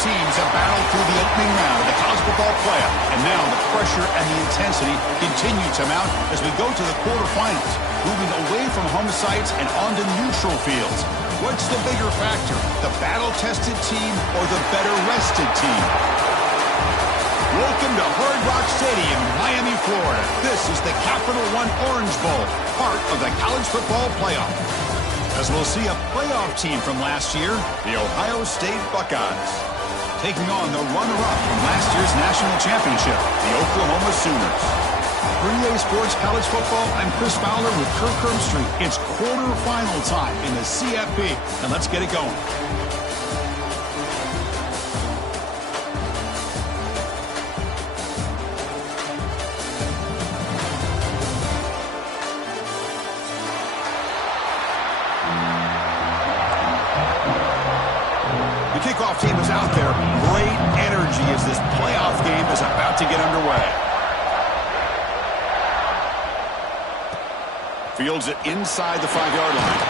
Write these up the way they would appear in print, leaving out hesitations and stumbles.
teams have battled through the opening round of the college football playoff, and now the pressure and the intensity continue to mount as we go to the quarterfinals, moving away from home sites and onto neutral fields. What's the bigger factor, the battle-tested team or the better-rested team? Welcome to Hard Rock Stadium in Miami, Florida. This is the Capital One Orange Bowl, part of the college football playoff. As we'll see a playoff team from last year, the Ohio State Buckeyes, taking on the runner-up from last year's national championship, the Oklahoma Sooners. For EA Sports College Football, I'm Chris Fowler with Kirk Herbstreit. It's quarterfinal time in the CFP, and let's get it going. Kickoff team is out there. Great energy as this playoff game is about to get underway. Fields it inside the 5-yard line.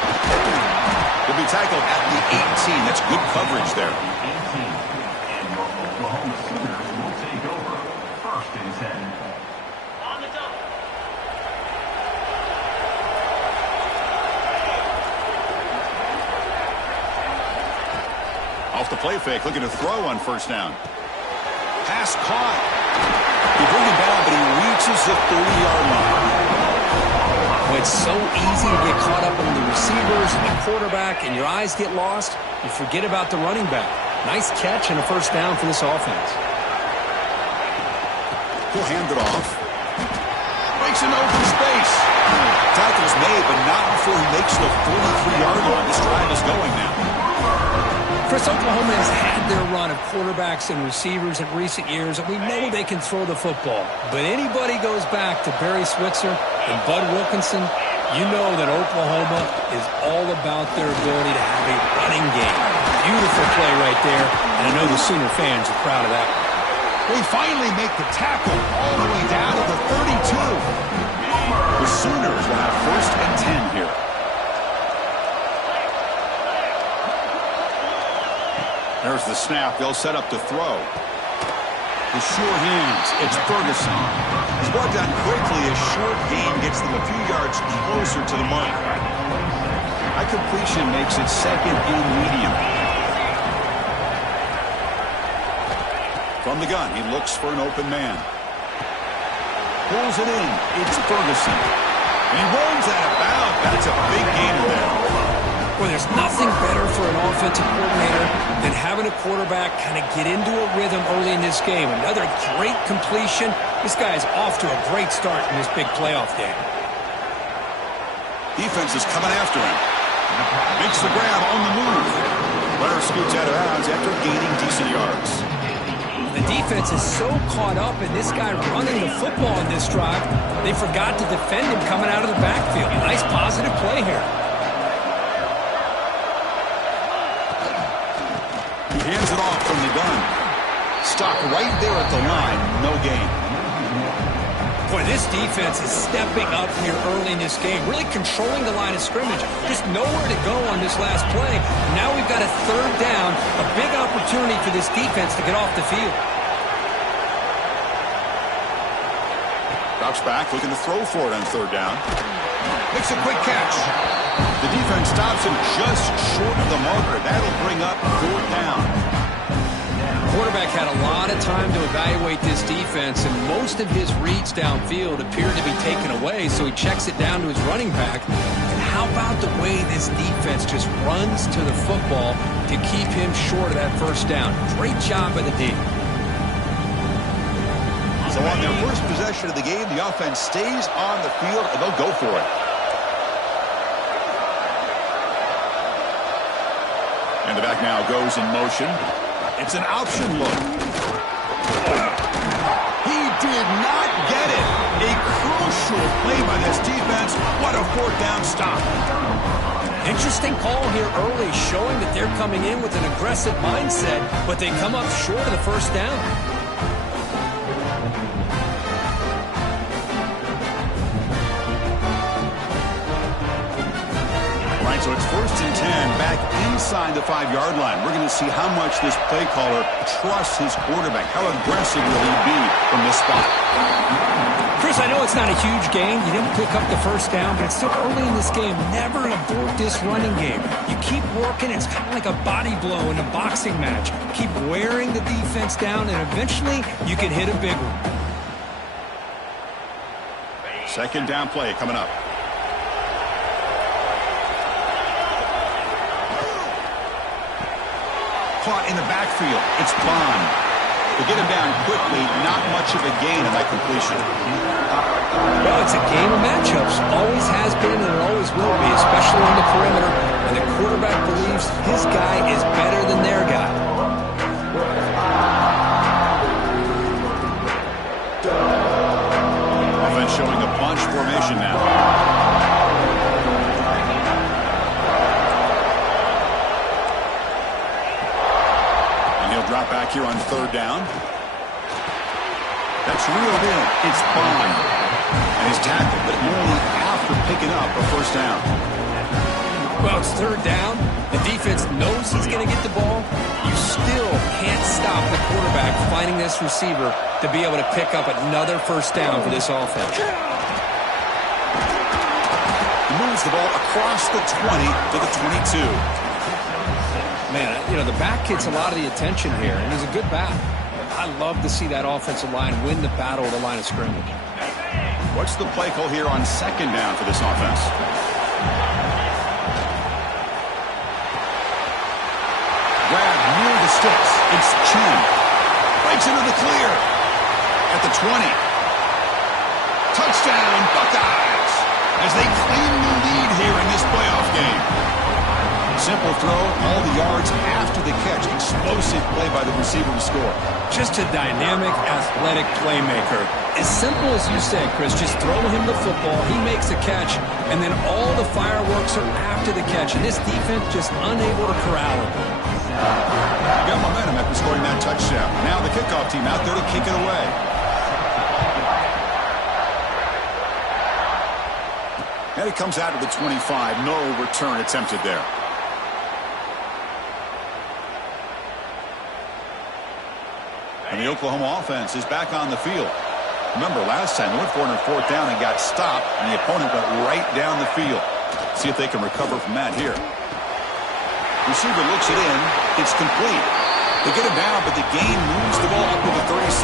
He'll be tackled at the 18. That's good coverage there. And your Oklahoma Sooners will take over. 1st and 10. Off the play fake, looking to throw on 1st down. Pass caught. He bring it down, but he reaches the 30-yard line. Well, it's so easy to get caught up in the receivers and the quarterback, and your eyes get lost. You forget about the running back. Nice catch and a 1st down for this offense. He'll hand it off. Makes an open space. Tackle's made, but not before he makes the 43-yard line. This drive is going now. Chris, Oklahoma has had their run of quarterbacks and receivers in recent years, and we know they can throw the football. But anybody goes back to Barry Switzer and Bud Wilkinson, you know that Oklahoma is all about their ability to have a running game. Beautiful play right there, and I know the Sooner fans are proud of that. They finally make the tackle all the way down to the 32. The Sooners will have 1st and 10 here. There's the snap. They'll set up to throw. The sure hands. It's Ferguson. He's brought down quickly. A short gain gets them a few yards closer to the mark. High completion makes it 2nd and medium. From the gun, he looks for an open man. Pulls it in. It's Ferguson. He rolls out of bounds. That's a big gain there. Well, there's nothing better for an offensive coordinator than having a quarterback kind of get into a rhythm early in this game. Another great completion. This guy is off to a great start in this big playoff game. Defense is coming after him. Makes the grab on the move. Runner scoots out of bounds after gaining decent yards. The defense is so caught up in this guy running the football in this drive, they forgot to defend him coming out of the backfield. Nice positive play here. Hands it off from the gun. Stopped right there at the line. No gain. Boy, this defense is stepping up here early in this game, really controlling the line of scrimmage. Just nowhere to go on this last play. Now we've got a 3rd down, a big opportunity for this defense to get off the field. Drops back, looking to throw for it on 3rd down. Makes a quick catch. The defense stops him just short of the marker. That'll bring up 4th down. Quarterback had a lot of time to evaluate this defense, and most of his reads downfield appeared to be taken away, so he checks it down to his running back. And how about the way this defense just runs to the football to keep him short of that 1st down? Great job by the D. So on their first possession of the game, the offense stays on the field, and they'll go for it. And the back now goes in motion. It's an option look. He did not get it. A crucial play by this defense. What a 4th down stop. Interesting call here early, showing that they're coming in with an aggressive mindset, but they come up short of the 1st down. So it's 1st and 10 back inside the 5-yard line. We're going to see how much this play caller trusts his quarterback. How aggressive will he be from this spot? Chris, I know it's not a huge gain. You didn't pick up the first down, but it's still early in this game. Never abort this running game. You keep working. It's kind of like a body blow in a boxing match. Keep wearing the defense down, and eventually you can hit a big one. 2nd down play coming up. Caught in the backfield. It's Bond. They get him down quickly. Not much of a gain on that completion. Well, it's a game of matchups. Always has been and it always will be, especially on the perimeter. And the quarterback believes his guy is better than their guy. Offense showing a bunch formation now. Drop back here on 3rd down. That's reeled in. It's Bond. And he's tackled, but only after picking up a 1st down. Well, it's 3rd down. The defense knows he's going to get the ball. You still can't stop the quarterback finding this receiver to be able to pick up another 1st down for this offense. He moves the ball across the 20 to the 22. Man, you know, the back gets a lot of the attention here, and he's a good back. I love to see that offensive line win the battle of the line of scrimmage. What's the play call here on 2nd down for this offense? Grab near the sticks. It's Chen. Breaks into the clear. At the 20. Touchdown, Buckeyes! As they claim the lead here in this playoff game. Simple throw, all the yards after the catch. Explosive play by the receiver to score. Just a dynamic, athletic playmaker. As simple as you said, Chris, just throw him the football, he makes a catch, and then all the fireworks are after the catch. And this defense just unable to corral him. Got momentum after scoring that touchdown. Now the kickoff team out there to kick it away. And it comes out of the 25. No return attempted there. And the Oklahoma offense is back on the field. Remember, last time they went for it on 4th down and got stopped, and the opponent went right down the field. See if they can recover from that here. Receiver looks it in. It's complete. They get it down, but the gain moves the ball up to the 36.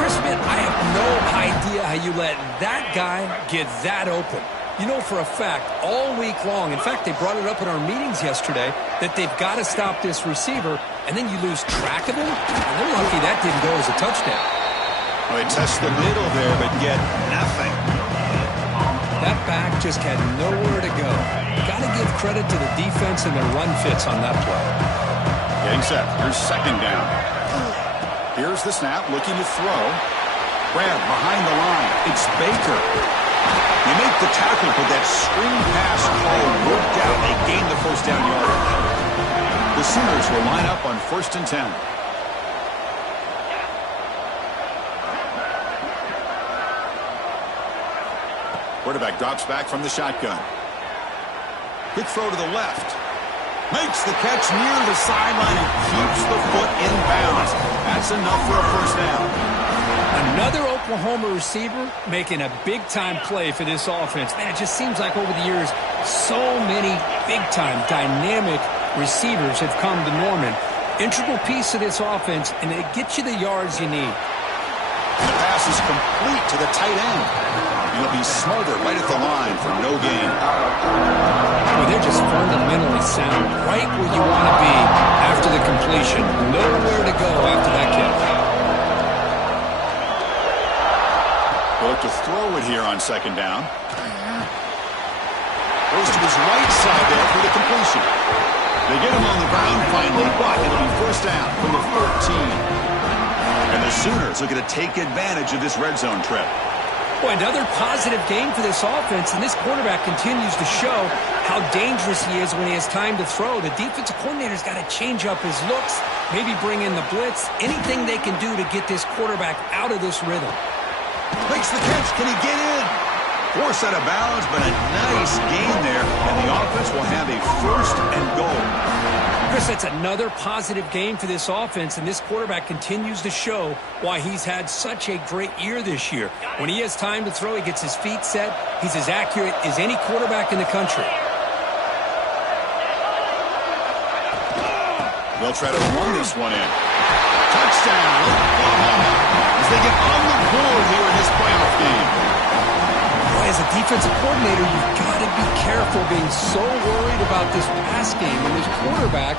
Chris, man, I have no idea how you let that guy get that open. You know for a fact, all week long, in fact, they brought it up in our meetings yesterday, that they've got to stop this receiver, and then you lose track of him? And they're lucky that didn't go as a touchdown. Well, they test the middle there, but get nothing. That back just had nowhere to go. Got to give credit to the defense and their run fits on that play. Getting set. Here's 2nd down. Here's the snap, looking to throw. Brad behind the line. It's Baker. You make the tackle, but that screen pass call worked out. They gained the 1st down yardage. The Sooners will line up on 1st and 10. Quarterback drops back from the shotgun. Quick throw to the left. Makes the catch near the sideline and keeps the foot in bounds. That's enough for a 1st down. Another Oklahoma receiver making a big-time play for this offense. Man, it just seems like over the years, so many big-time, dynamic receivers have come to Norman. Integral piece of this offense, and it gets you the yards you need. The pass is complete to the tight end. He'll be smothered right at the line for no gain. Well, they're just fundamentally sound, right where you want to be after the completion. Nowhere to go after that catch. We'll look to throw it here on 2nd down. Goes to his right side there for the completion. They get him on the ground finally, but it'll be 1st down from the 14. And the Sooners are going to take advantage of this red zone trip. Boy, another positive game for this offense, and this quarterback continues to show how dangerous he is when he has time to throw. The defensive coordinator's got to change up his looks, maybe bring in the blitz, anything they can do to get this quarterback out of this rhythm. Makes the catch. Can he get in? Forced out of bounds, but a nice gain there, and the offense will have a 1st and goal. Chris, that's another positive game for this offense, and this quarterback continues to show why he's had such a great year this year. When he has time to throw, he gets his feet set. He's as accurate as any quarterback in the country. They'll try to run this one in. Touchdown, Oklahoma, as they get on the board here in this playoff game. Boy, as a defensive coordinator, you've got to be careful being so worried about this pass game and this quarterback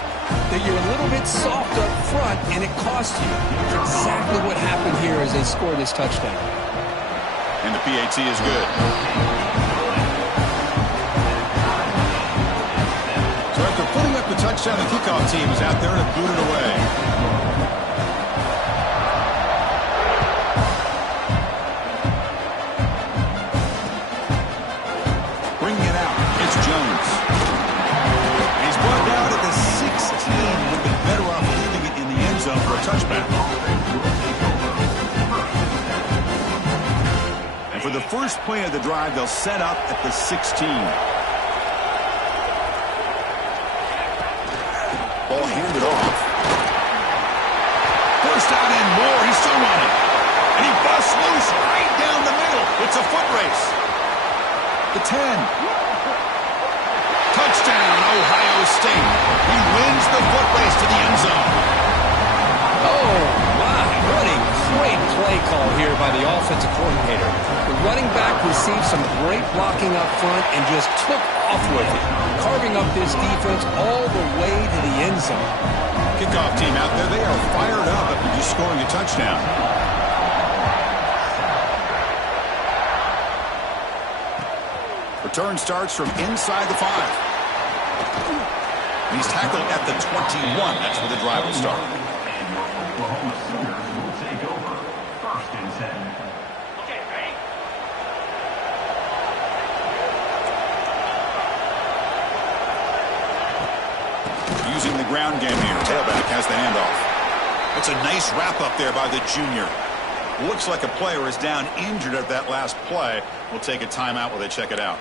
that you're a little bit soft up front, and it costs you. It's exactly what happened here as they score this touchdown. And the PAT is good. So after putting up the touchdown, the kickoff team is out there to boot it away. Bringing it out, it's Jones. And he's brought down at the 16. Would have been better off leaving it in the end zone for a touchback. And for the first play of the drive, they'll set up at the 16. Ball handed off. First down and more. He's still running. And he busts loose right down the middle. It's a foot race. The 10. Touchdown, Ohio State. He wins the foot race to the end zone. Oh, my. What a great play call here by the offensive coordinator. The running back received some great blocking up front and just took off with it, carving up this defense all the way to the end zone. Kickoff team out there, they are fired up after just scoring a touchdown. Return starts from inside the 5. And he's tackled at the 21. That's where the drive will start. And your Oklahoma Sooners will take over 1st and 10. Using the ground game here. Tailback has the handoff. It's a nice wrap up there by the junior. Looks like a player is down injured at that last play. We'll take a timeout while they check it out.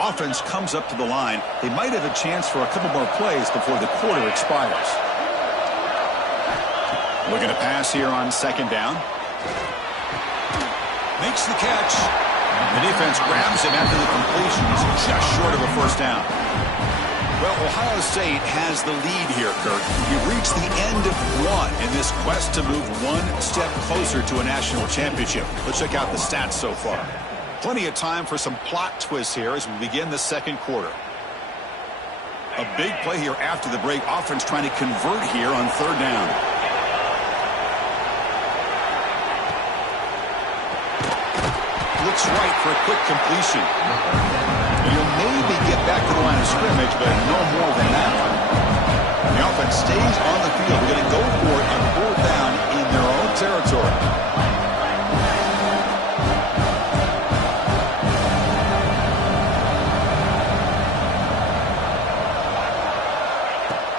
Offense comes up to the line. They might have a chance for a couple more plays before the quarter expires. Looking to pass here on 2nd down. Makes the catch. The defense grabs him after the completion. He's just short of a 1st down. Well, Ohio State has the lead here, Kurt. You've reached the end of one in this quest to move one step closer to a national championship. Let's check out the stats so far. Plenty of time for some plot twists here as we begin the 2nd quarter. A big play here after the break. Offense trying to convert here on 3rd down. Looks right for a quick completion. You'll maybe get back to the line of scrimmage, but no more than that. The offense stays on the field. They're going to go for it on 4th down in their own territory.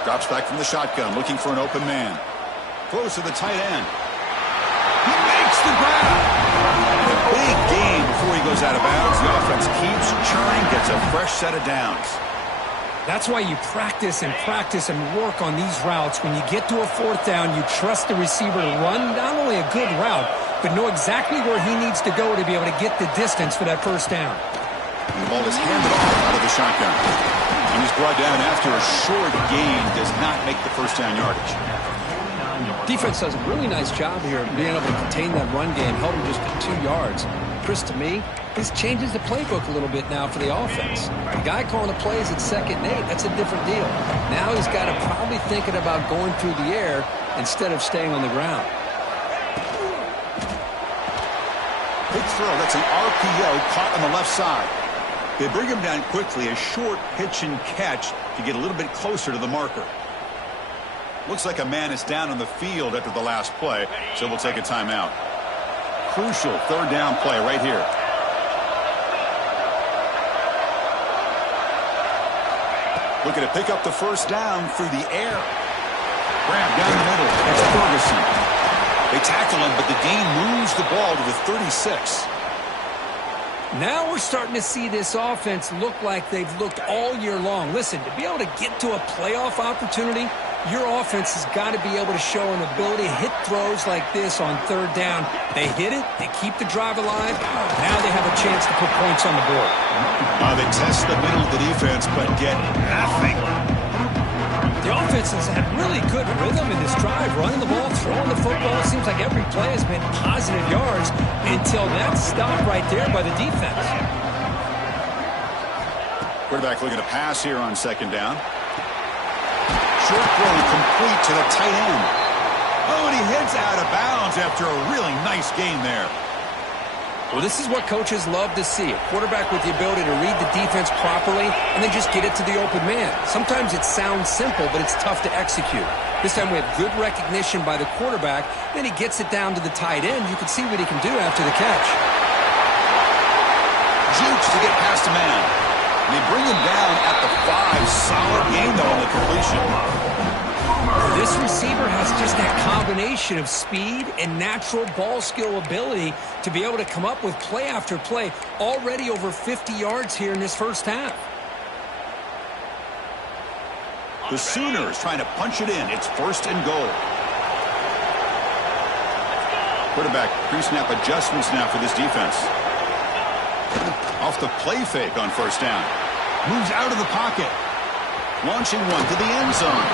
Drops back from the shotgun, looking for an open man. Throws to the tight end. He makes the grab. A big gain before he goes out of bounds. The offense keeps churning, gets a fresh set of downs. That's why you practice and work on these routes. When you get to a 4th down, you trust the receiver to run not only a good route, but know exactly where he needs to go to be able to get the distance for that 1st down. And the ball is handed off out of the shotgun. And he's brought down after a short gain. Does not make the 1st down yardage. Defense does a really nice job here of being able to contain that run game, held him just at 2 yards. Chris, to me, this changes the playbook a little bit now for the offense. The guy calling the plays at 2nd and 8, that's a different deal. Now he's got to probably thinking about going through the air instead of staying on the ground. Big throw. That's an RPO caught on the left side. They bring him down quickly. A short pitch and catch to get a little bit closer to the marker. Looks like a man is down on the field after the last play, so we'll take a timeout. Crucial 3rd down play right here. Looking to pick up the 1st down through the air. Grab down the middle. It's Ferguson. They tackle him, but the gain moves the ball to the 36. Now we're starting to see this offense look like they've looked all year long. Listen, to be able to get to a playoff opportunity, your offense has got to be able to show an ability to hit throws like this on third down. They hit it, they keep the drive alive. Now they have a chance to put points on the board. They test the middle of the defense, but get nothing. The offense has had really good rhythm in this drive, running the ball, throwing the football. It seems like every play has been positive yards until that stop right there by the defense. Quarterback looking to pass here on second down. Short throw complete to the tight end. Oh, and he heads out of bounds after a really nice game there. Well, this is what coaches love to see. A quarterback with the ability to read the defense properly and then just get it to the open man. Sometimes it sounds simple, but it's tough to execute. This time we have good recognition by the quarterback. Then he gets it down to the tight end. You can see what he can do after the catch. Jukes to get past a man. And they bring him down at the 5. Solid game, though, on the completion. This receiver has just that combination of speed and natural ball skill ability to be able to come up with play after play. Already over 50 yards here in this first half. The Sooners trying to punch it in. It's first and goal. Quarterback pre-snap adjustments now for this defense. Off the play fake on first down. Moves out of the pocket. Launching one to the end zone.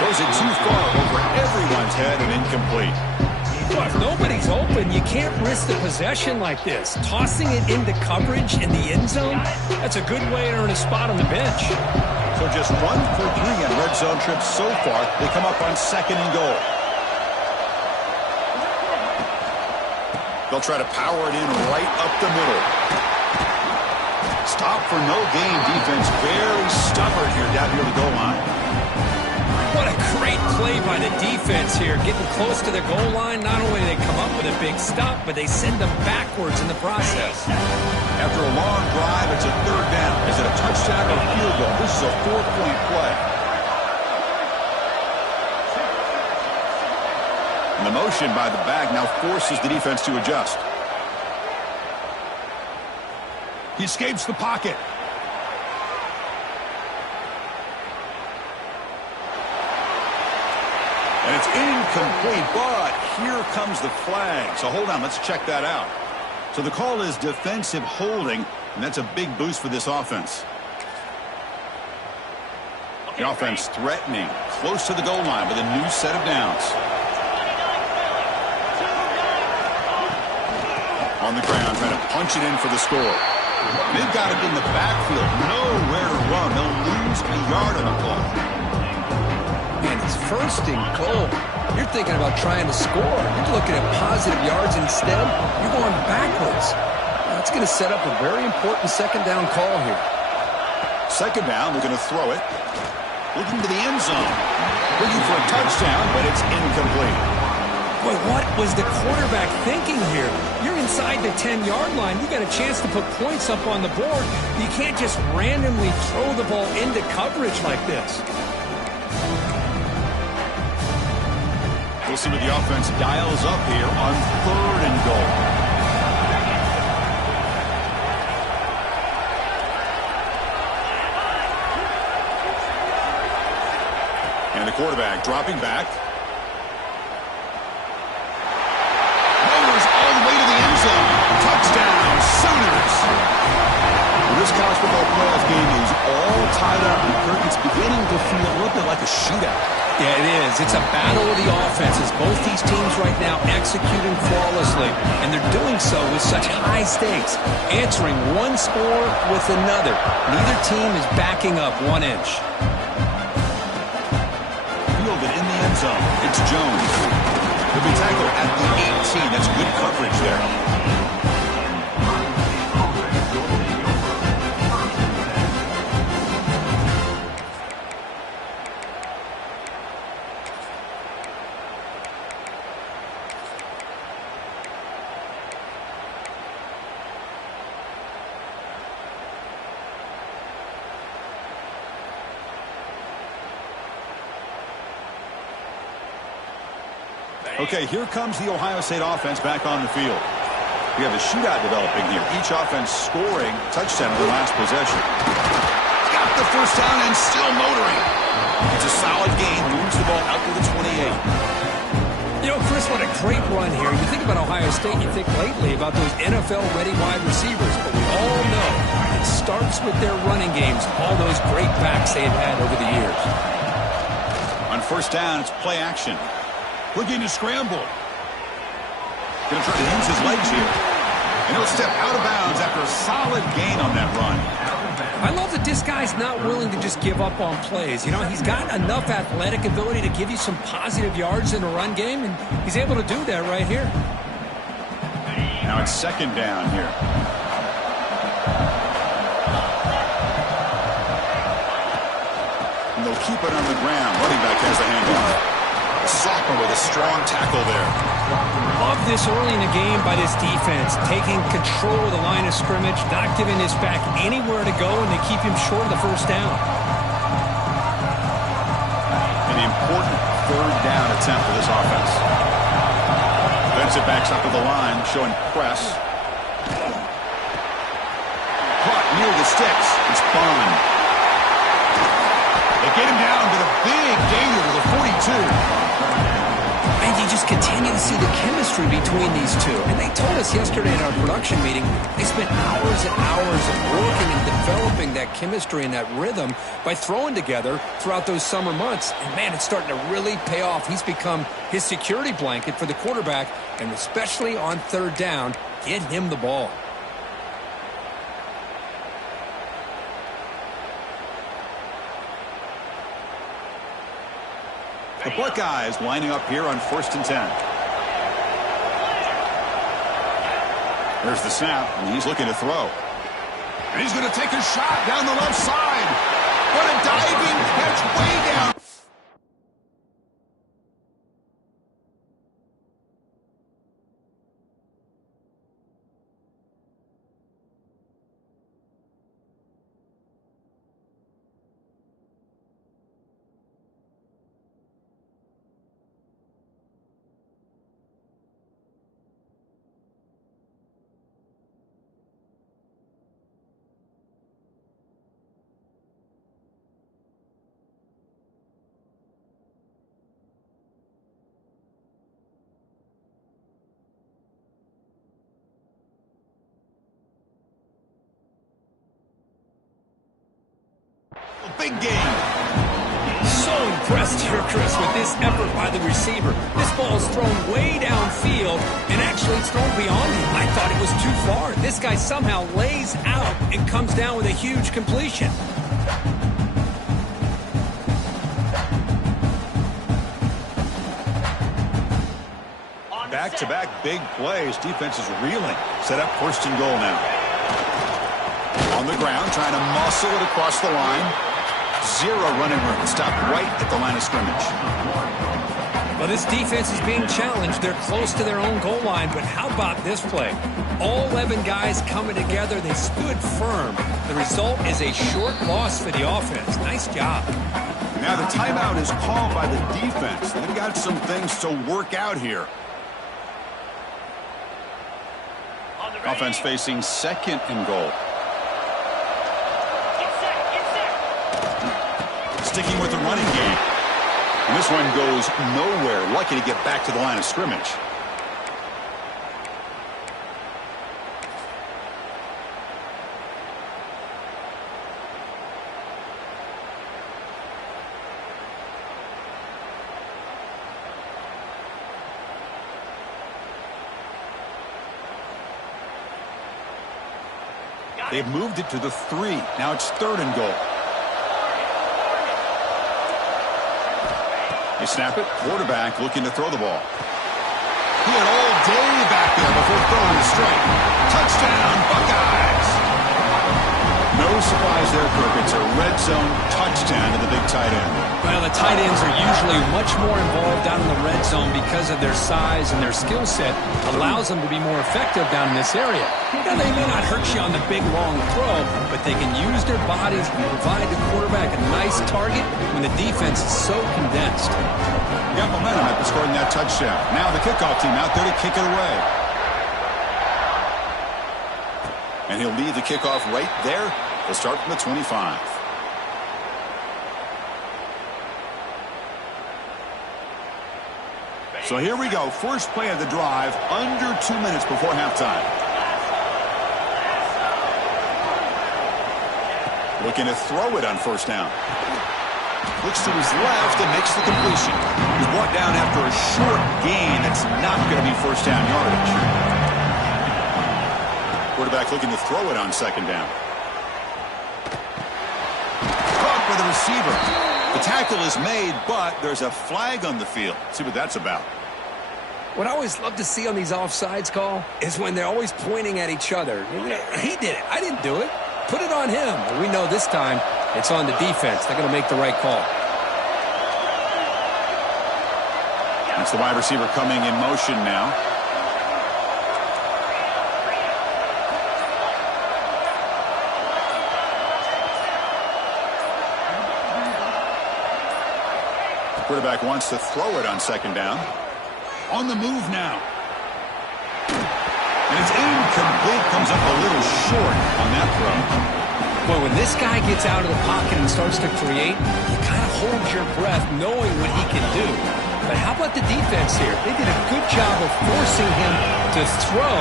Throws it too far over everyone's head and incomplete. Well, if nobody's open, you can't risk the possession like this. Tossing it into coverage in the end zone, that's a good way to earn a spot on the bench. So just 1 for 3 on red zone trips so far. They come up on second and goal. They'll try to power it in right up the middle. Stop for no gain defense. Very stubborn here down near the goal line. What a great play by the defense here. Getting close to the goal line, not only do they come up with a big stop, but they send them backwards in the process. After a long drive, it's a third down. Is it a touchdown or field goal? This is a 4-point play. And the motion by the back now forces the defense to adjust. He escapes the pocket. And it's incomplete, but here comes the flag. So hold on, let's check that out. So the call is defensive holding, and that's a big boost for this offense. The offense threatening, close to the goal line with a new set of downs. On the ground, trying to punch it in for the score. They've got it in the backfield. Nowhere to run. They'll lose a yard on the play. And it's first and goal. You're thinking about trying to score. You're looking at positive yards instead. You're going backwards. That's going to set up a very important second down call here. Second down, they're going to throw it. Looking to the end zone. Looking for a touchdown, but it's incomplete. Boy, what was the quarterback thinking here? You're inside the 10-yard line. You got a chance to put points up on the board. You can't just randomly throw the ball into coverage like this. We'll see what the offense dials up here on third and goal. And the quarterback dropping back. Touchdown, Sooners! This college football playoff game is all tied up. It's beginning to feel a little bit like a shootout. Yeah, it is. It's a battle of the offenses. Both these teams right now executing flawlessly, and they're doing so with such high stakes, answering one score with another. Neither team is backing up 1 inch. Fielded in the end zone. It's Jones. He'll be tackled at the 18. That's good coverage there. Okay, here comes the Ohio State offense back on the field. We have a shootout developing here. Each offense scoring touchdown in the last possession. Got the first down and still motoring. It's a solid gain. Moves the ball out to the 28. You know, Chris, what a great run here. You think about Ohio State, you think lately about those NFL-ready wide receivers. But we all know it starts with their running games, all those great backs they've had over the years. On first down, it's play action. Looking to scramble. Going to try to use his legs here. And he'll step out of bounds after a solid gain on that run. I love that this guy's not willing to just give up on plays. You know, he's got enough athletic ability to give you some positive yards in a run game, and he's able to do that right here. Now it's second down here. And they'll keep it on the ground. Running back has the handoff. Sophomore with a strong tackle there. Love this early in the game by this defense, taking control of the line of scrimmage, not giving this back anywhere to go, and they keep him short of the first down. An important third down attempt for this offense. Defensive backs up to the line, showing press. Caught near the sticks. It's Bond. They get him down to the big gainer to the 42. And you just continue to see the chemistry between these two. And they told us yesterday in our production meeting, they spent hours and hours of working and developing that chemistry and that rhythm by throwing together throughout those summer months. And, man, it's starting to really pay off. He's become his security blanket for the quarterback, and especially on third down, get him the ball. The Buckeyes lining up here on 1st and 10. There's the snap, and he's looking to throw. And he's going to take a shot down the left side. What a diving catch way down. Big game. So impressed here, Chris, with this effort by the receiver. This ball is thrown way downfield, and actually it's thrown beyond him. I thought it was too far. This guy somehow lays out and comes down with a huge completion. Back-to-back big plays. Defense is reeling. Set up 1st and goal now. On the ground, trying to muscle it across the line. Zero running room. Stopped right at the line of scrimmage. Well, this defense is being challenged. They're close to their own goal line, but how about this play? All 11 guys coming together. They stood firm. The result is a short loss for the offense. Nice job. Now the timeout is called by the defense. They've got some things to work out here. Offense facing 2nd and goal. Sticking with the running game. And this one goes nowhere. Lucky to get back to the line of scrimmage. They've moved it to the 3. Now it's 3rd and goal. They snap it. Quarterback looking to throw the ball. He had all day back there before throwing the strike. Touchdown, Buckeyes. No surprise there, Kirk. It's a red zone touchdown to the big tight end. Well, the tight ends are usually much more involved down in the red zone because of their size and their skill set allows them to be more effective down in this area. Now, they may not hurt you on the big, long throw, but they can use their bodies and provide the quarterback a nice target when the defense is so condensed. Got momentum after scoring that touchdown. Now the kickoff team out there to kick it away. And he'll leave the kickoff right there. He'll start from the 25. So here we go. First play of the drive, under 2 minutes before halftime. Looking to throw it on first down. Looks to his left and makes the completion. He's brought down after a short gain. That's not going to be first down yardage. Quarterback looking to throw it on second down. Caught by the receiver. The tackle is made, but there's a flag on the field. Let's see what that's about. What I always love to see on these offsides call is when they're always pointing at each other. He did it. I didn't do it. Put it on him. But we know this time it's on the defense. They're going to make the right call. That's the wide receiver coming in motion now. The quarterback wants to throw it on second down. On the move now. And it's incomplete. Comes up a little short on that throw. Well, when this guy gets out of the pocket and starts to create, you kind of hold your breath knowing what he can do. But how about the defense here? They did a good job of forcing him to throw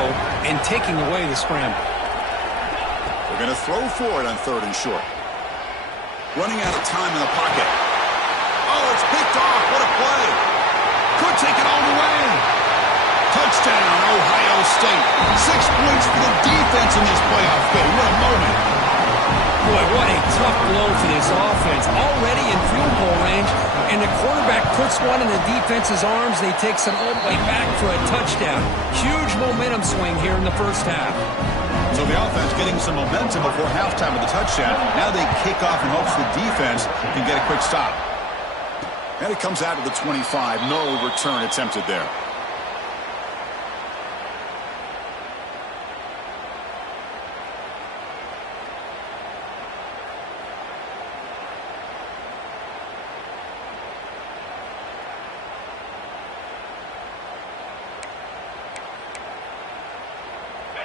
and taking away the scramble. They're going to throw for it on third and short. Running out of time in the pocket. Oh, it's picked off. What a play. Could take it all the way. Touchdown, Ohio State. 6 points for the defense in this playoff game. What a moment. Boy, what a tough blow for this offense. Already in field goal range, and the quarterback puts one in the defense's arms, and he takes it all the way back for a touchdown. Huge momentum swing here in the first half. So the offense getting some momentum before halftime with the touchdown. Now they kick off in hopes the defense can get a quick stop. And it comes out of the 25. No return attempted there.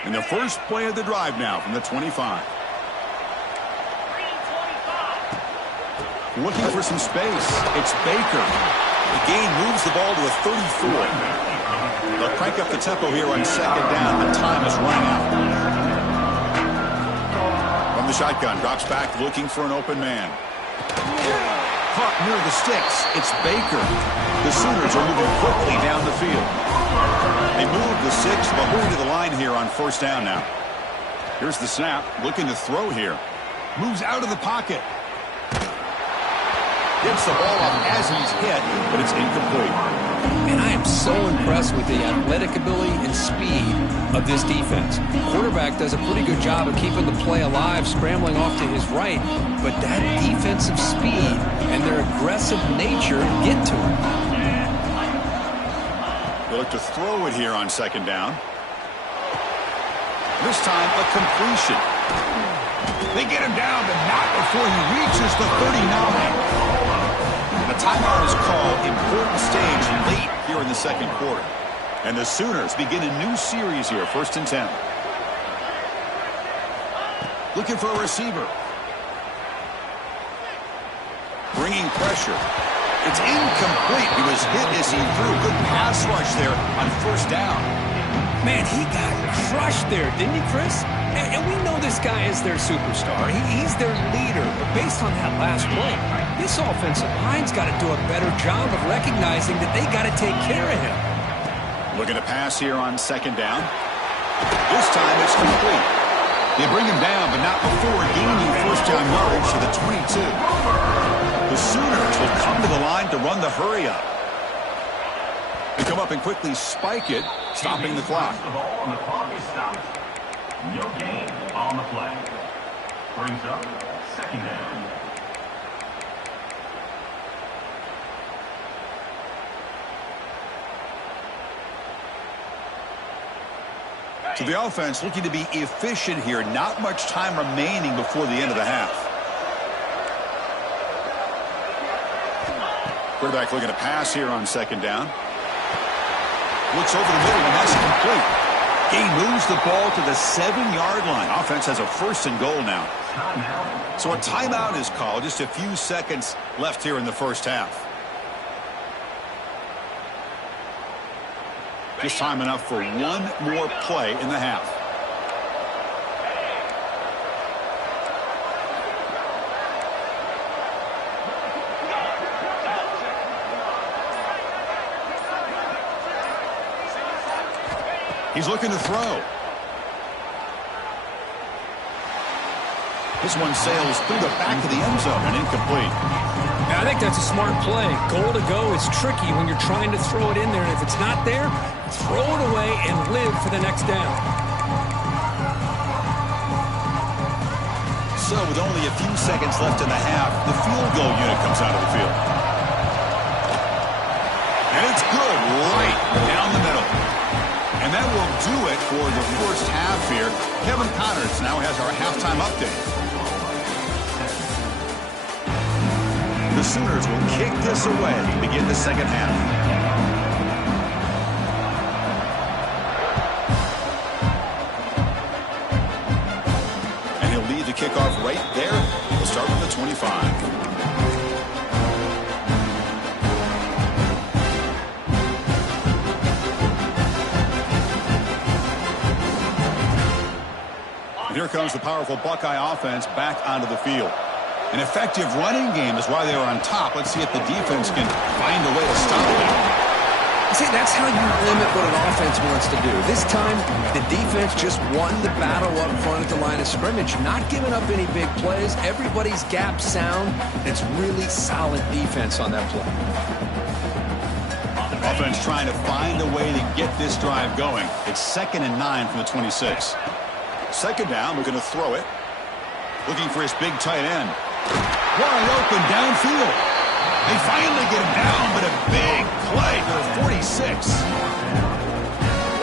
And the first play of the drive now from the 25. Looking for some space. It's Baker. The gain moves the ball to a 34. They'll crank up the tempo here on second down. The time is running out. From the shotgun, drops back looking for an open man. Caught near the sticks. It's Baker. The Sooners are moving quickly down the field. They move the 6, but hurry to the line here on first down now. Here's the snap. Looking to throw here. Moves out of the pocket. Gets the ball up as he's hit, but it's incomplete. And I am so impressed with the athletic ability and speed of this defense. Quarterback does a pretty good job of keeping the play alive, scrambling off to his right, but that defensive speed and their aggressive nature get to him. They look to throw it here on second down. This time, a completion. They get him down, but not before he reaches the 39. The timeout is called. Important stage late here in the second quarter. And the Sooners begin a new series here, 1st and 10. Looking for a receiver. Bringing pressure. It's incomplete. He was hit as he threw. Good pass rush there on first down. Man, he got crushed there, didn't he, Chris? And we know this guy is their superstar. He's their leader. But based on that last play, this offensive line's got to do a better job of recognizing that they got to take care of him. Looking to pass here on second down. This time it's complete. They bring him down, but not before gaining first down yardage to the 22. The Sooners will come to the line to run the hurry up. They come up and quickly spike it, stopping the clock. The ball and the clock is stopped. No gain on the play. Brings up second down. So the offense looking to be efficient here. Not much time remaining before the end of the half. Quarterback looking to pass here on second down. Looks over the middle, and that's complete. He moves the ball to the 7-yard line. Offense has a 1st and goal now. So a timeout is called. Just a few seconds left here in the first half. Just time enough for one more play in the half. He's looking to throw. This one sails through the back of the end zone and incomplete. I think that's a smart play. Goal to go is tricky when you're trying to throw it in there. And if it's not there, throw it away and live for the next down. So with only a few seconds left in the half, the field goal unit comes out of the field. And it's good right down the middle. And that will do it for the first half here. Kevin Connors now has our halftime update. The Sooners will kick this away to begin the second half. And he'll lead the kickoff right there. We'll start with the 25. Here comes the powerful Buckeye offense back onto the field. An effective running game is why they were on top. Let's see if the defense can find a way to stop them. See, that's how you limit what an offense wants to do. This time, the defense just won the battle up front at the line of scrimmage, not giving up any big plays. Everybody's gap sound. It's really solid defense on that play. Offense trying to find a way to get this drive going. It's 2nd and 9 from the 26. Second down, we're going to throw it. Looking for his big tight end. Wide open downfield. They finally get him down, but a big play to the 46.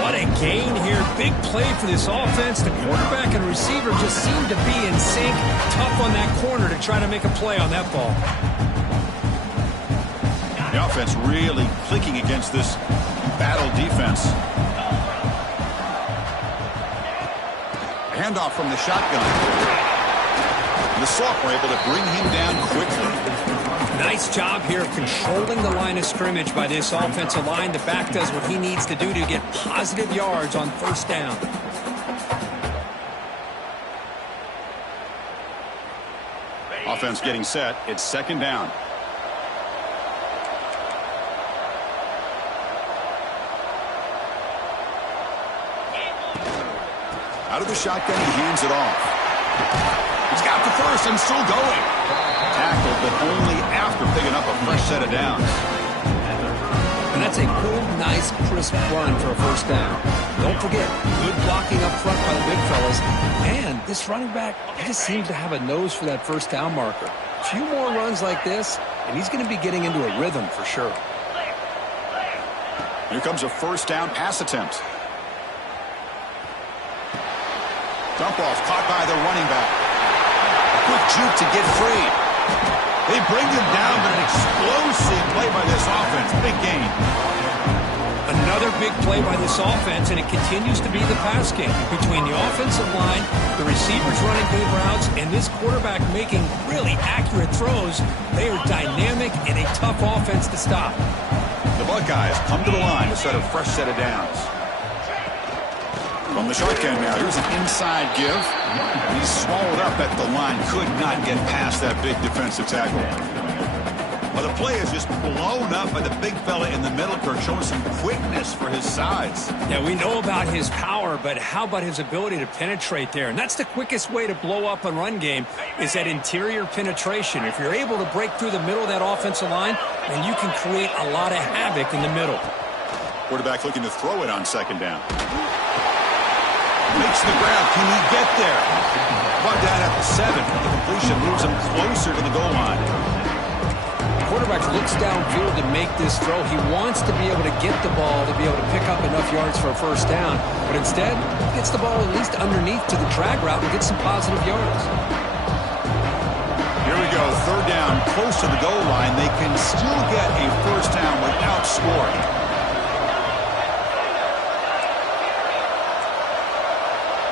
What a gain here. Big play for this offense. The quarterback and receiver just seem to be in sync. Tough on that corner to try to make a play on that ball. The offense really clicking against this battle defense. Handoff from the shotgun. The Soft were able to bring him down quickly. Nice job here of controlling the line of scrimmage by this offensive line. The back does what he needs to do to get positive yards on first down. Offense getting set. It's second down. Out of the shotgun, he hands it off. He's got the first and still going. Tackled, but only after picking up a fresh set of downs. And that's a good, nice, crisp run for a first down. Don't forget, good blocking up front by the big fellas. And this running back just seems to have a nose for that first down marker. A few more runs like this, and he's going to be getting into a rhythm for sure. Here comes a first down pass attempt. Dump off caught by the running back. Quick juke to get free. They bring him down, but an explosive play by this offense. Big gain. Another big play by this offense, and it continues to be the pass game between the offensive line, the receivers running good routes, and this quarterback making really accurate throws. They are dynamic and a tough offense to stop. The Buckeyes come to the line to set a fresh set of downs. From the shotgun now, here's an inside give. He's swallowed up at the line, could not get past that big defensive tackle. Well, the play is just blown up by the big fella in the middle, Kirk, showing some quickness for his size. Yeah, we know about his power, but how about his ability to penetrate there? And that's the quickest way to blow up a run game, is that interior penetration. If you're able to break through the middle of that offensive line, then you can create a lot of havoc in the middle. Quarterback looking to throw it on second down. Makes the grab. Can he get there? Brought down at the 7. The completion moves him closer to the goal line. The quarterback looks downfield to make this throw. He wants to be able to get the ball to be able to pick up enough yards for a first down. But instead, he gets the ball at least underneath to the drag route and gets some positive yards. Here we go. Third down, close to the goal line. They can still get a first down without scoring.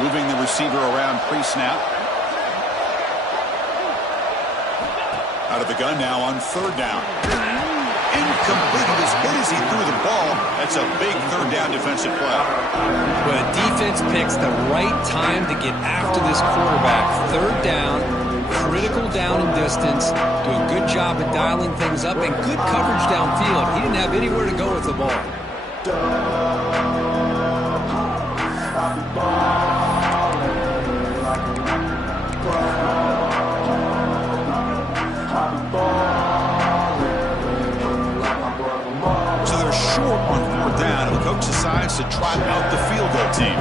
Moving the receiver around pre-snap. Out of the gun now on third down. Incomplete. He was hit as he threw the ball. That's a big third down defensive play. When a defense picks the right time to get after this quarterback, third down, critical down and distance, do a good job of dialing things up, and good coverage downfield. He didn't have anywhere to go with the ball. So they're short on fourth down, and the coach decides to trot out the field goal team.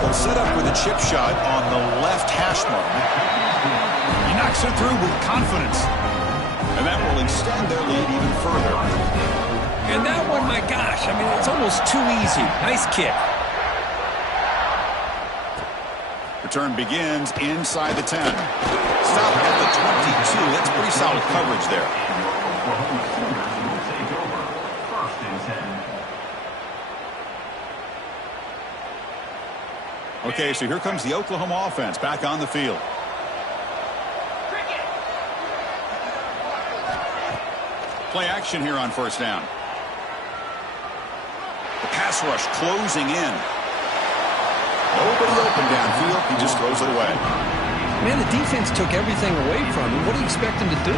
They'll set up with a chip shot on the left hash mark. He knocks it through with confidence, and that will extend their lead even further. And that one, my gosh, I mean, it's almost too easy. Nice kick. Return begins inside the 10. Stop at the 22. That's pretty solid coverage there. Oklahoma Sooners will take over. First and 10. Okay, so here comes the Oklahoma offense back on the field. Play action here on first down. The pass rush closing in. Nobody open downfield. He just throws it away. Man, the defense took everything away from him. What do you expect him to do?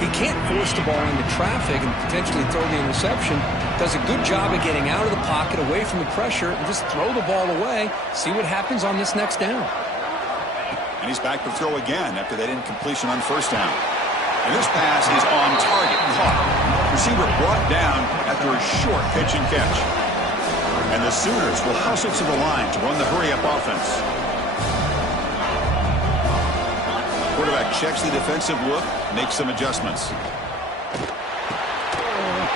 He can't force the ball into traffic and potentially throw the interception. Does a good job of getting out of the pocket, away from the pressure, and just throw the ball away. See what happens on this next down. And he's back to throw again after that incompletion on first down. And this pass is on target. Caught. Receiver brought down after a short pitch and catch. And the Sooners will hustle to the line to run the hurry-up offense. Quarterback checks the defensive look, makes some adjustments.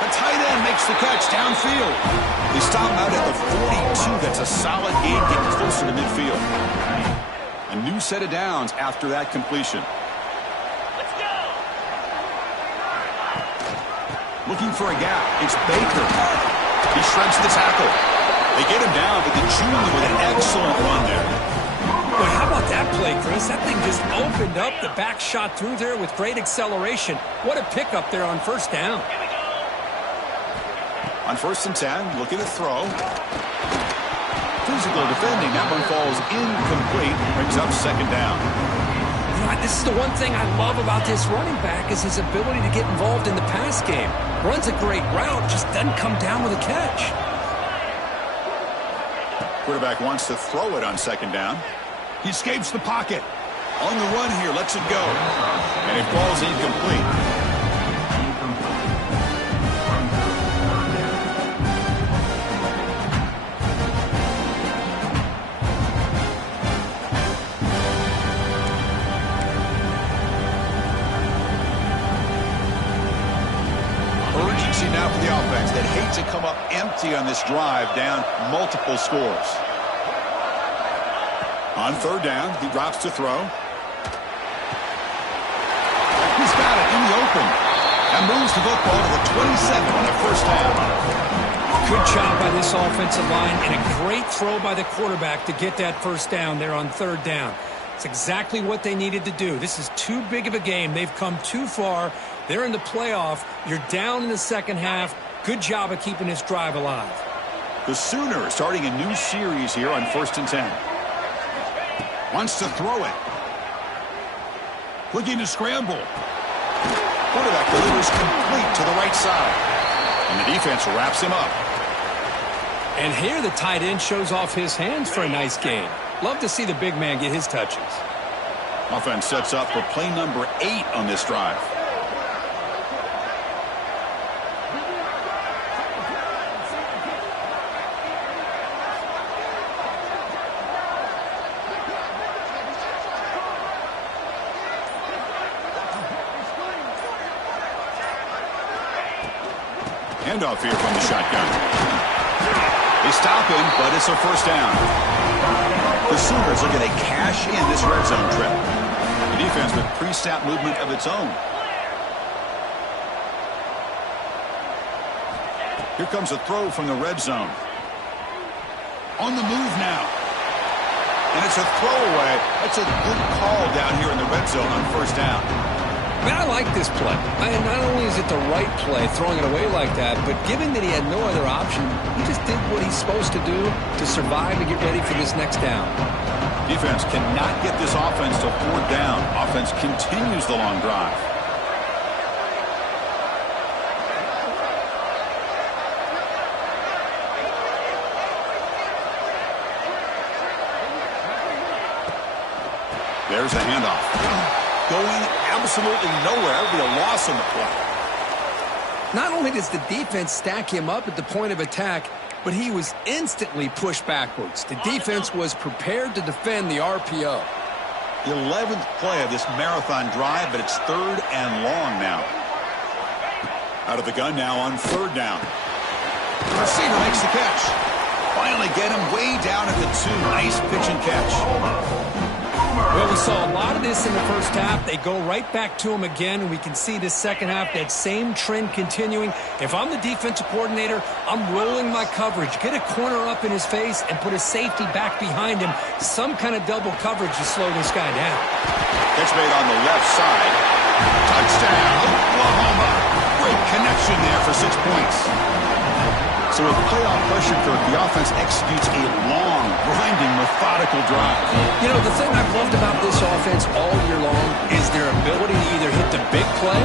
The tight end makes the catch downfield. They stop out at the 42. That's a solid gain, getting closer to midfield. A new set of downs after that completion. Looking for a gap. It's Baker. He shreds the tackle. They get him down, but the junior with an excellent run there. Boy, how about that play, Chris? That thing just opened up. The back shot through there with great acceleration. What a pickup there on first down. On first and 10, looking to throw. Physical defending. That one falls incomplete. Brings up second down. This is the one thing I love about this running back is his ability to get involved in the pass game. Runs a great route, just doesn't come down with a catch. Quarterback wants to throw it on second down. He escapes the pocket. On the run here, lets it go. And it falls incomplete. Now for the offense that hate to come up empty on this drive, down multiple scores. On third down, he drops to throw. He's got it in the open and moves the football to the 27 on the first down. Good job by this offensive line and a great throw by the quarterback to get that first down there on third down. It's exactly what they needed to do. This is too big of a game. They've come too far. They're in the playoff. You're down in the second half. Good job of keeping this drive alive. The Sooners starting a new series here on first and 10. Wants to throw it. Looking to scramble. Quarterback delivers complete to the right side. And the defense wraps him up. And here the tight end shows off his hands for a nice gain. Love to see the big man get his touches. Offense sets up for play number 8 on this drive. Handoff here from the shotgun. They stop him, but it's a first down. The Sooners looking to cash in this red zone trip. The defense with pre-snap movement of its own. Here comes a throw from the red zone. On the move now. And it's a throwaway. That's a good call down here in the red zone on first down. Man, I like this play. Not only is it the right play, throwing it away like that, but given that he had no other option, he just did what he's supposed to do to survive and get ready for this next down. Defense cannot get this offense to fourth down. Offense continues the long drive. There's the handoff. Going absolutely nowhere with a loss on the play. Not only does the defense stack him up at the point of attack, but he was instantly pushed backwards. The defense was prepared to defend the RPO. The 11th play of this marathon drive, but it's third and long now. Out of the gun now on third down. The receiver makes the catch. Finally get him way down at the 2. Nice pitch and catch. Well, we saw a lot of this in the first half. They go right back to him again, and we can see this second half, that same trend continuing. If I'm the defensive coordinator, I'm rolling my coverage. Get a corner up in his face and put a safety back behind him. Some kind of double coverage to slow this guy down. Catch made on the left side. Touchdown, Oklahoma. Great connection there for 6 points. So with playoff pressure, Kirk, the offense executes a long, grinding, methodical drive. You know, the thing I've loved about this offense all year long is their ability to either hit the big play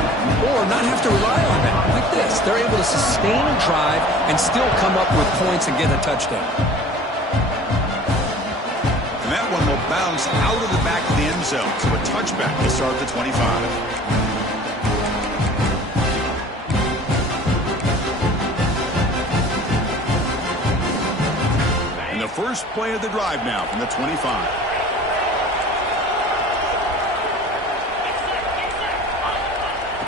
or not have to rely on that. Like this, they're able to sustain a drive and still come up with points and get a touchdown. And that one will bounce out of the back of the end zone. So a touchback to start the 25. First play of the drive now from the 25.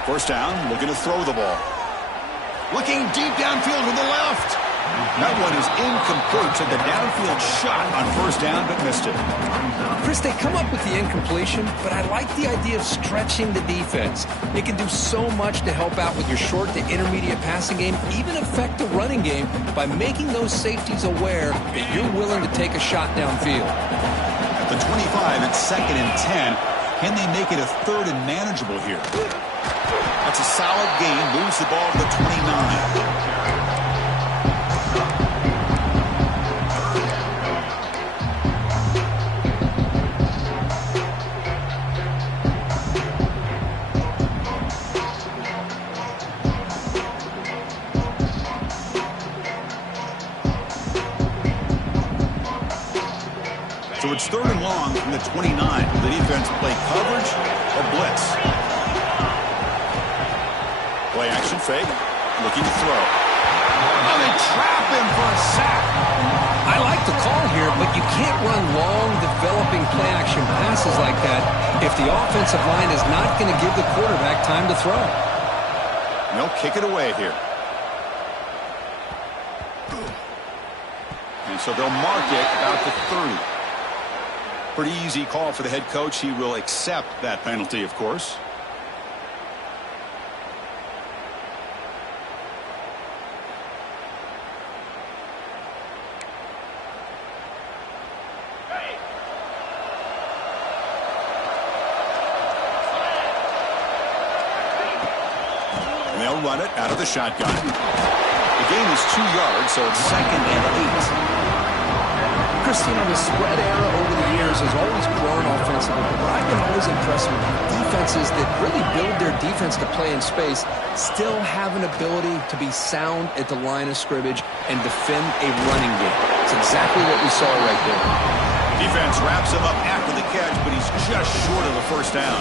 First down, looking to throw the ball. Looking deep downfield to the left. That one is incomplete. Took a downfield shot on first down, but missed it. Chris, they come up with the incompletion, but I like the idea of stretching the defense. It can do so much to help out with your short to intermediate passing game, even affect the running game by making those safeties aware that you're willing to take a shot downfield. At the 25, it's second and 10. Can they make it a third and manageable here? That's a solid gain. Moves the ball to the 29. So it's third and long from the 29. Will the defense play coverage or blitz? Play action fake. Looking to throw. Oh, they trap him for a sack. I like the call here, but you can't run long, developing play action passes like that if the offensive line is not going to give the quarterback time to throw. They'll kick it away here. And so they'll mark it about the 30. Pretty easy call for the head coach. He will accept that penalty, of course. And they'll run it out of the shotgun. The gain is 2 yards, so it's second and 8. Christina, the spread era over the years has always grown offensively, but I've been always impressed with defenses that really build their defense to play in space, still have an ability to be sound at the line of scrimmage and defend a running game. It's exactly what we saw right there. Defense wraps him up after the catch, but he's just short of the first down.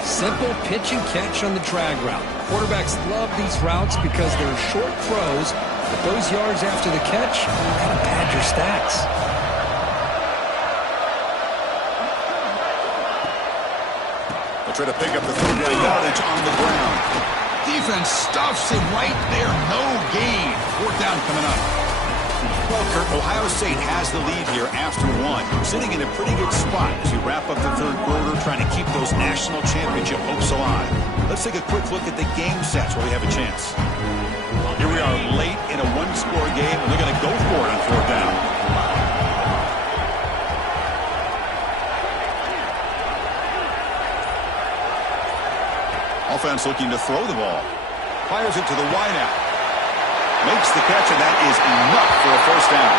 Simple pitch and catch on the drag route. Quarterbacks love these routes because they're short throws, but those yards after the catch kind of pad your stats. They'll try to pick up the 3 yardage on the ground. Defense stuffs him right there. No gain. Fourth down coming up. Well, Kurt, Ohio State has the lead here after 1. Sitting in a pretty good spot as we wrap up the third quarter, trying to keep those national championship hopes alive. Let's take a quick look at the game sets where we have a chance. Here we are late in a one-score game, and they're going to go for it on fourth down. offense looking to throw the ball. Fires it to the wideout. Makes the catch, and that is enough for a first down.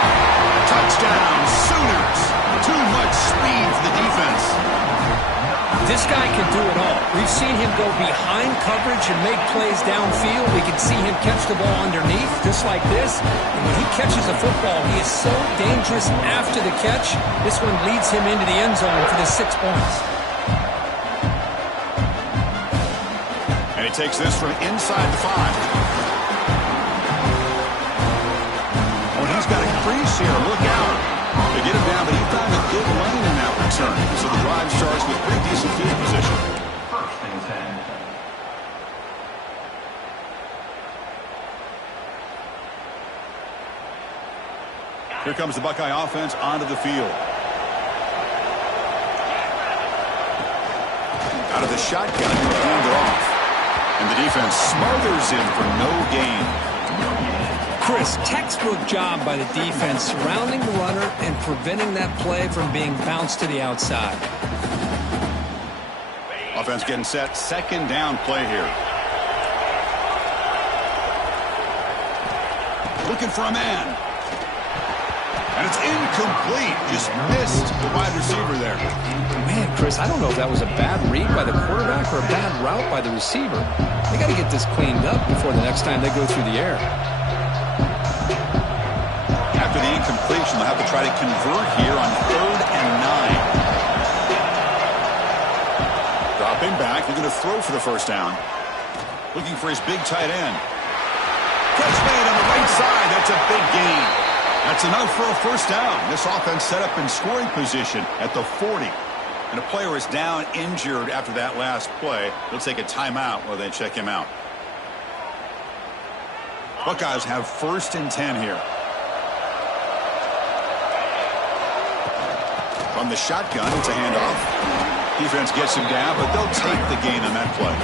Touchdown, Sooners. Too much speed for the defense. This guy can do it all. We've seen him go behind coverage and make plays downfield. We can see him catch the ball underneath, just like this. And when he catches a football, he is so dangerous after the catch. This one leads him into the end zone for the 6 points. And he takes this from inside the 5. Oh, he's got a crease here. Look out. They get him down, but he found a good lane in that return. So the drive starts with pretty decent field position. First and 10. Here comes the Buckeye offense onto the field. Out of the shotgun, hand it off. And the defense smothers him for no gain. Chris, textbook job by the defense surrounding the runner and preventing that play from being bounced to the outside. Offense getting set. Second down play here. Looking for a man. And it's incomplete. Just missed the wide receiver there. Man, Chris, I don't know if that was a bad read by the quarterback or a bad route by the receiver. They got to get this cleaned up before the next time they go through the air. After the incompletion, they'll have to try to convert here on 3rd and 9. Dropping back, looking to throw for the first down. Looking for his big tight end. Catch made on the right side. That's a big gain. That's enough for a first down. This offense set up in scoring position at the 40. And a player is down injured after that last play. They'll take a timeout while they check him out. Buckeyes have 1st and 10 here. From the shotgun, it's a handoff. Defense gets him down, but they'll take the gain on that play.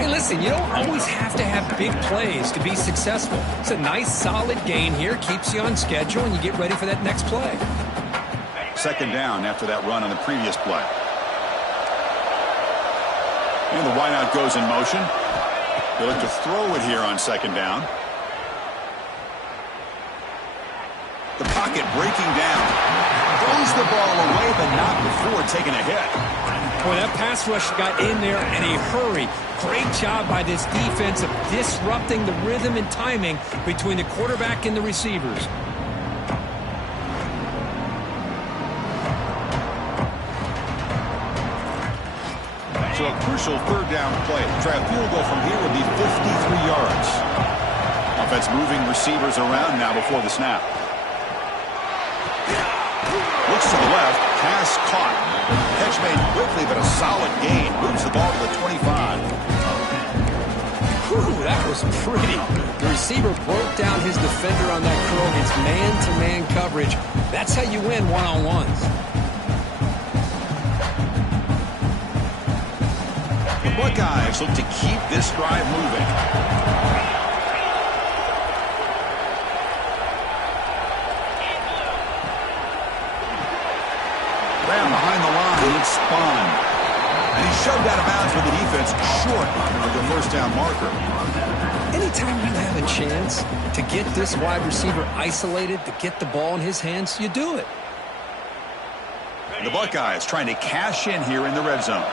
Hey, listen, you don't always have to have big plays to be successful. It's a nice, solid gain here, keeps you on schedule, and you get ready for that next play. Second down after that run on the previous play. And the wideout goes in motion. They look to throw it here on second down. The pocket breaking down. Throws the ball away, but not before taking a hit. Boy, that pass rush got in there in a hurry. Great job by this defense of disrupting the rhythm and timing between the quarterback and the receivers. So a crucial 3rd down play. Try a field goal from here would be 53 yards. Offense moving receivers around now before the snap. Looks to the left. Pass caught. Catch made quickly, but a solid gain. Moves the ball to the 25. Whew, that was pretty. The receiver broke down his defender on that curl against man-to-man coverage. That's how you win one-on-ones. The Buckeyes look to keep this drive moving. Ran behind the line, it's spun. And he shoved out of bounds with the defense short of the first down marker. Anytime you have a chance to get this wide receiver isolated, to get the ball in his hands, you do it. The Buckeyes trying to cash in here in the red zone.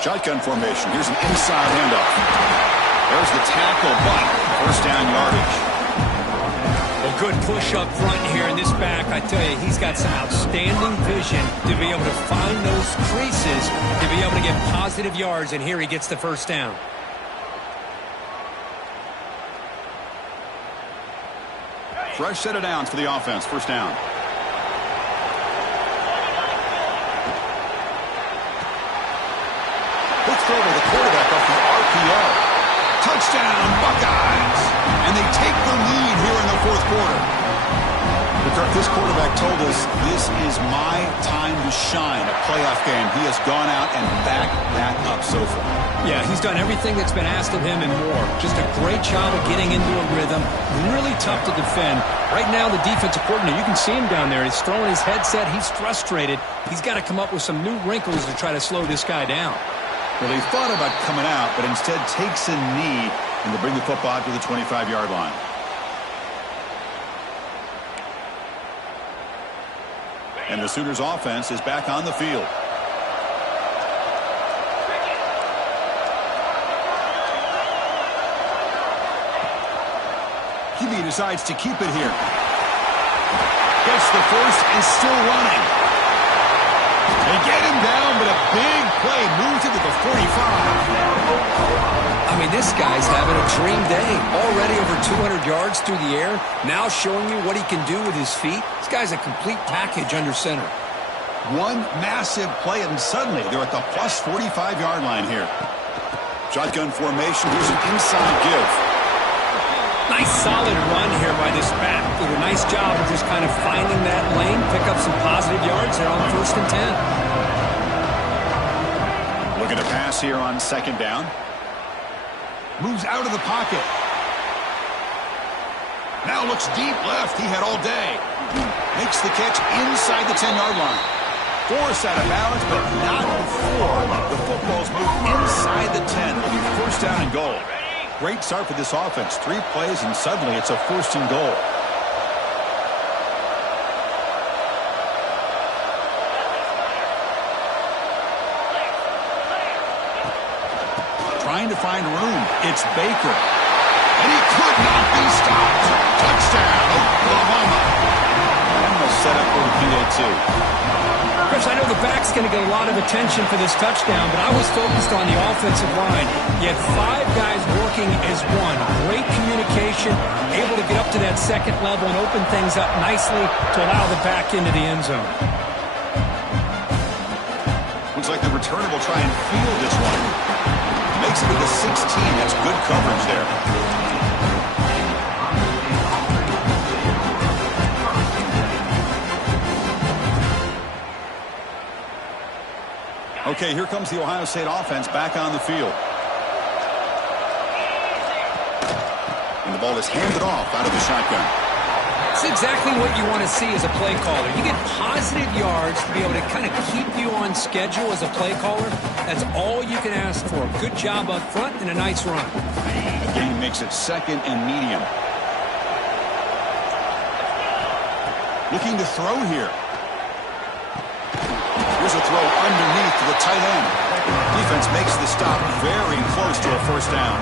Shotgun formation. Here's an inside handoff. There's the tackle, but first down yardage. A good push up front here in this back. I tell you, he's got some outstanding vision to be able to find those creases, to be able to get positive yards, and here he gets the first down. Fresh set of downs for the offense. First down. Quick throw to the quarterback off the RPO. Touchdown, Buckeyes! And they take the lead here in the 4th quarter. Kirk, this quarterback told us this is my time to shine, a playoff game. He has gone out and backed that up so far. Yeah, he's done everything that's been asked of him and more. Just a great job of getting into a rhythm. Really tough to defend. Right now, the defensive coordinator, you can see him down there. He's throwing his headset. He's frustrated. He's got to come up with some new wrinkles to try to slow this guy down. Well, he thought about coming out, but instead takes a knee and to bring the football out to the 25-yard line. And the Sooners offense is back on the field. He decides to keep it here. Gets the first and still running. They get him down, but a big play moves him to the 45. I mean, this guy's having a dream day. Already over 200 yards through the air. Now showing you what he can do with his feet. This guy's a complete package under center. One massive play, and suddenly they're at the plus 45-yard line here. Shotgun formation. Here's an inside give. Nice solid run here by this back. Did a nice job of just kind of finding that lane, pick up some positive yards there on 1st and 10. Looking to pass here on 2nd down. Moves out of the pocket. Now looks deep left. He had all day. Makes the catch inside the 10-yard line. Forced out of balance, but not before the football's moved inside the 10. It'll be 1st down and goal. Great start for this offense. 3 plays, and suddenly it's a 1st and goal. Trying to find room. It's Baker. And he could not be stopped. Touchdown, Oklahoma. And they'll set up for the PA2. Chris, I know the back's going to get a lot of attention for this touchdown, but I was focused on the offensive line. You had 5 guys working as one. Great communication, able to get up to that 2nd level and open things up nicely to allow the back into the end zone. Looks like the returner will try and field this one. Makes it to the 16. That's good coverage there. Okay, here comes the Ohio State offense back on the field. And the ball is handed off out of the shotgun. It's exactly what you want to see as a play caller. You get positive yards to be able to kind of keep you on schedule as a play caller. That's all you can ask for. Good job up front and a nice run. The game makes it 2nd and medium. Looking to throw here. Here's a throw underneath to the tight end. Defense makes the stop very close to a 1st down.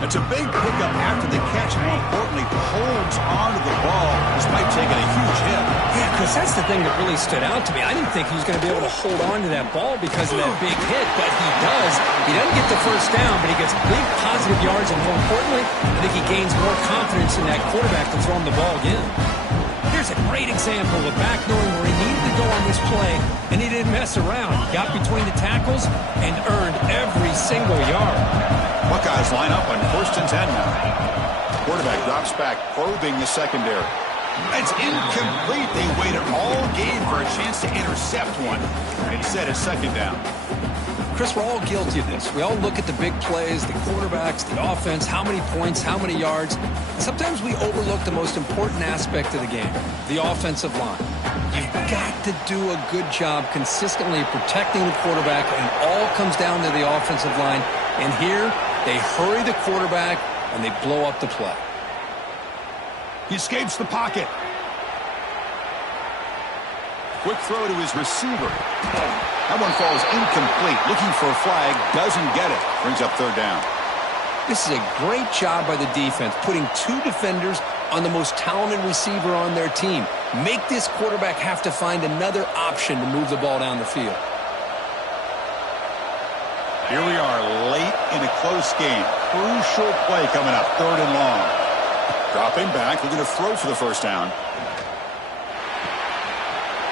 It's a big pickup after the catch, and more importantly, holds onto the ball despite taking a huge hit. Yeah, Chris, that's the thing that really stood out to me. I didn't think he was going to be able to hold on to that ball because of that big hit, but he does. He doesn't get the 1st down, but he gets big positive yards, and more importantly, I think he gains more confidence in that quarterback to throw him the ball again. Here's a great example of back knowing where he needed to go on this play, and he didn't mess around. He got between the tackles and earned every single yard. Buckeyes line up on 1st and 10 now. Quarterback drops back, probing the secondary. It's incomplete. They waited all game for a chance to intercept one. Instead, it's 2nd down. Chris, we're all guilty of this. We all look at the big plays, the quarterbacks, the offense, how many points, how many yards. And sometimes we overlook the most important aspect of the game, the offensive line. You've got to do a good job consistently protecting the quarterback, and it all comes down to the offensive line. And here, they hurry the quarterback, and they blow up the play. He escapes the pocket. Quick throw to his receiver. That one falls incomplete. Looking for a flag. Doesn't get it. Brings up 3rd down. This is a great job by the defense, putting 2 defenders on the most talented receiver on their team. Make this quarterback have to find another option to move the ball down the field. Here we are late in a close game. Crucial play coming up. 3rd and long. Dropping back. We're going to throw for the 1st down.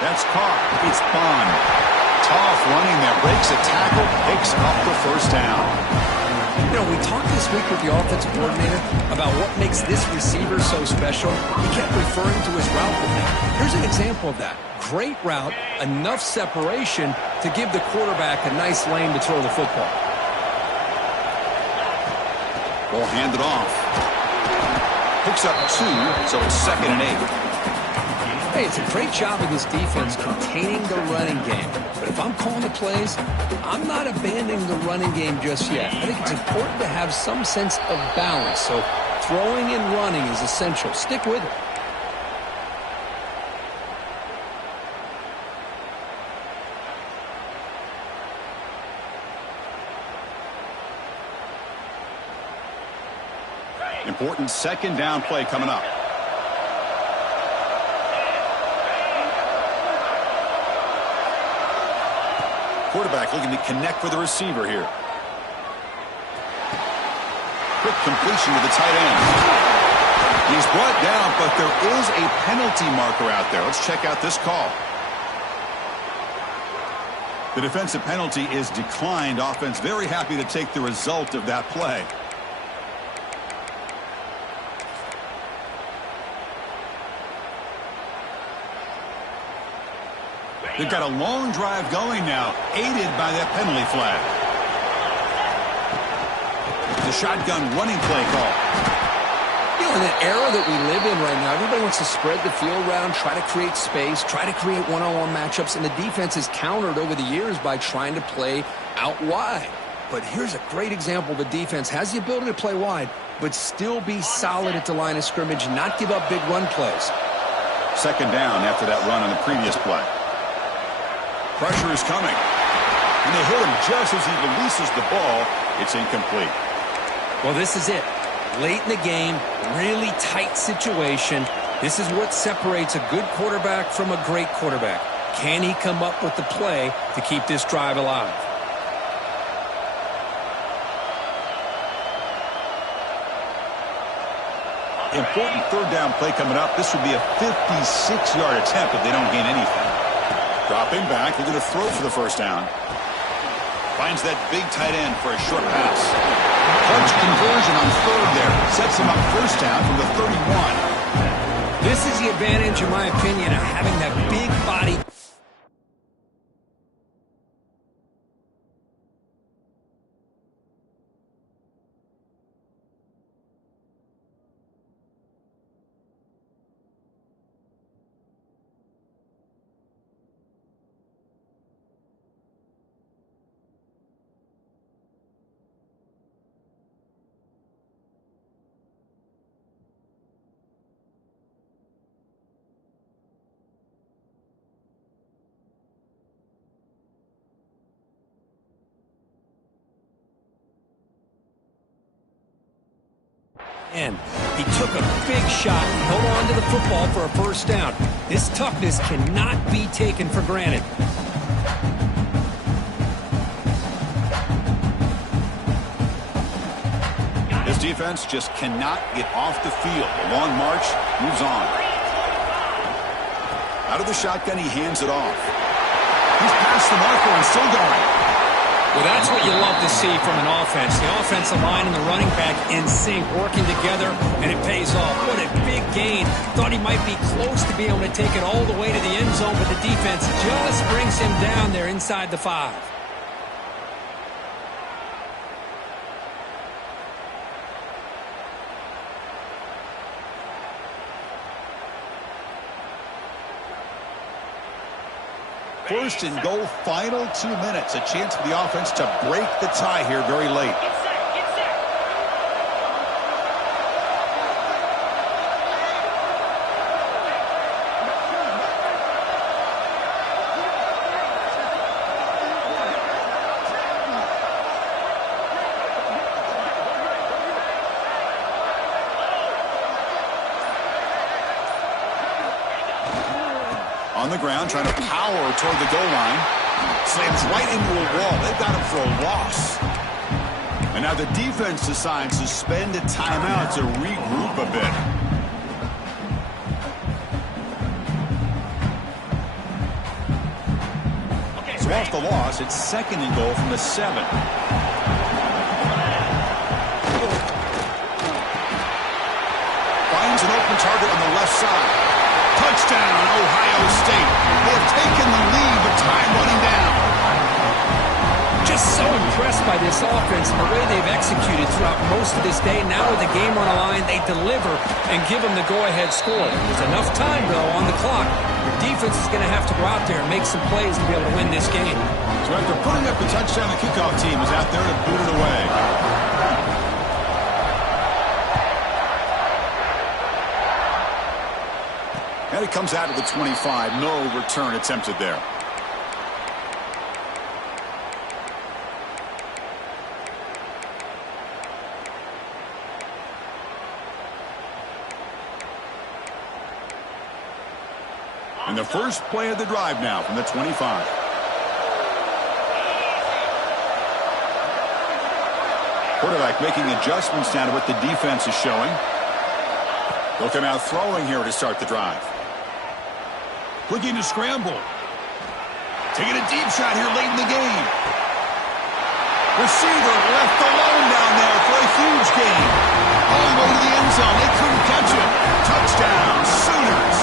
That's caught. It's Bond. Tough running there. Breaks a tackle. Picks up the 1st down. You know, we talked this week with the offensive coordinator about what makes this receiver so special. He kept referring to his route running. Here's an example of that. Great route, enough separation to give the quarterback a nice lane to throw the football. Ball handed off. Picks up 2, so it's 2nd and 8. Hey, it's a great job of this defense containing the running game. But if I'm calling the plays, I'm not abandoning the running game just yet. I think it's important to have some sense of balance. So throwing and running is essential. Stick with it. Important 2nd down play coming up. Quarterback looking to connect with the receiver here. Quick completion to the tight end. He's brought down, but there is a penalty marker out there. Let's check out this call. The defensive penalty is declined. Offense very happy to take the result of that play. They've got a long drive going now, aided by that penalty flag. The shotgun running play call. You know, in the era that we live in right now, everybody wants to spread the field around, try to create space, try to create one-on-one matchups, and the defense has countered over the years by trying to play out wide. But here's a great example. The defense has the ability to play wide, but still be solid at the line of scrimmage, not give up big run plays. 2nd down after that run on the previous play. Pressure is coming. And they hit him just as he releases the ball. It's incomplete. Well, this is it. Late in the game, really tight situation. This is what separates a good quarterback from a great quarterback. Can he come up with the play to keep this drive alive? Important 3rd down play coming up. This would be a 56-yard attempt if they don't gain anything. Dropping back, looking to throw for the 1st down. Finds that big tight end for a short pass. Clutch conversion on 3rd there. Sets him up 1st down from the 31. This is the advantage, in my opinion, of having that big body. And he took a big shot and held on to the football for a 1st down. This toughness cannot be taken for granted. This defense just cannot get off the field. The long march moves on. Out of the shotgun, he hands it off. He's past the marker and still going. Well, that's what you love to see from an offense. The offensive line and the running back in sync, working together, and it pays off. What a big gain. Thought he might be close to being able to take it all the way to the end zone, but the defense just brings him down there inside the 5. First and goal, final 2 minutes. A chance for the offense to break the tie here very late. On the ground, trying to power toward the goal line. Slams right into a wall. They've got him for a loss. And now the defense decides to spend a timeout to regroup a bit. So off the loss, it's 2nd and goal from the 7. target on the left side. Touchdown, Ohio State. They have taken the lead, but time running down. Just so impressed by this offense and the way they've executed throughout most of this day. Now with the game on the line, they deliver and give them the go-ahead score. There's enough time, though, on the clock. Your defense is going to have to go out there and make some plays to be able to win this game. So after putting up the touchdown, the kickoff team is out there to boot it away. And it comes out of the 25. No return attempted there. And the first play of the drive now from the 25. Quarterback making adjustments now to what the defense is showing. They'll come out throwing here to start the drive. Looking to scramble. Taking a deep shot here late in the game. Receiver left alone down there for a huge gain. All the way to the end zone. They couldn't catch him. Touchdown, Sooners.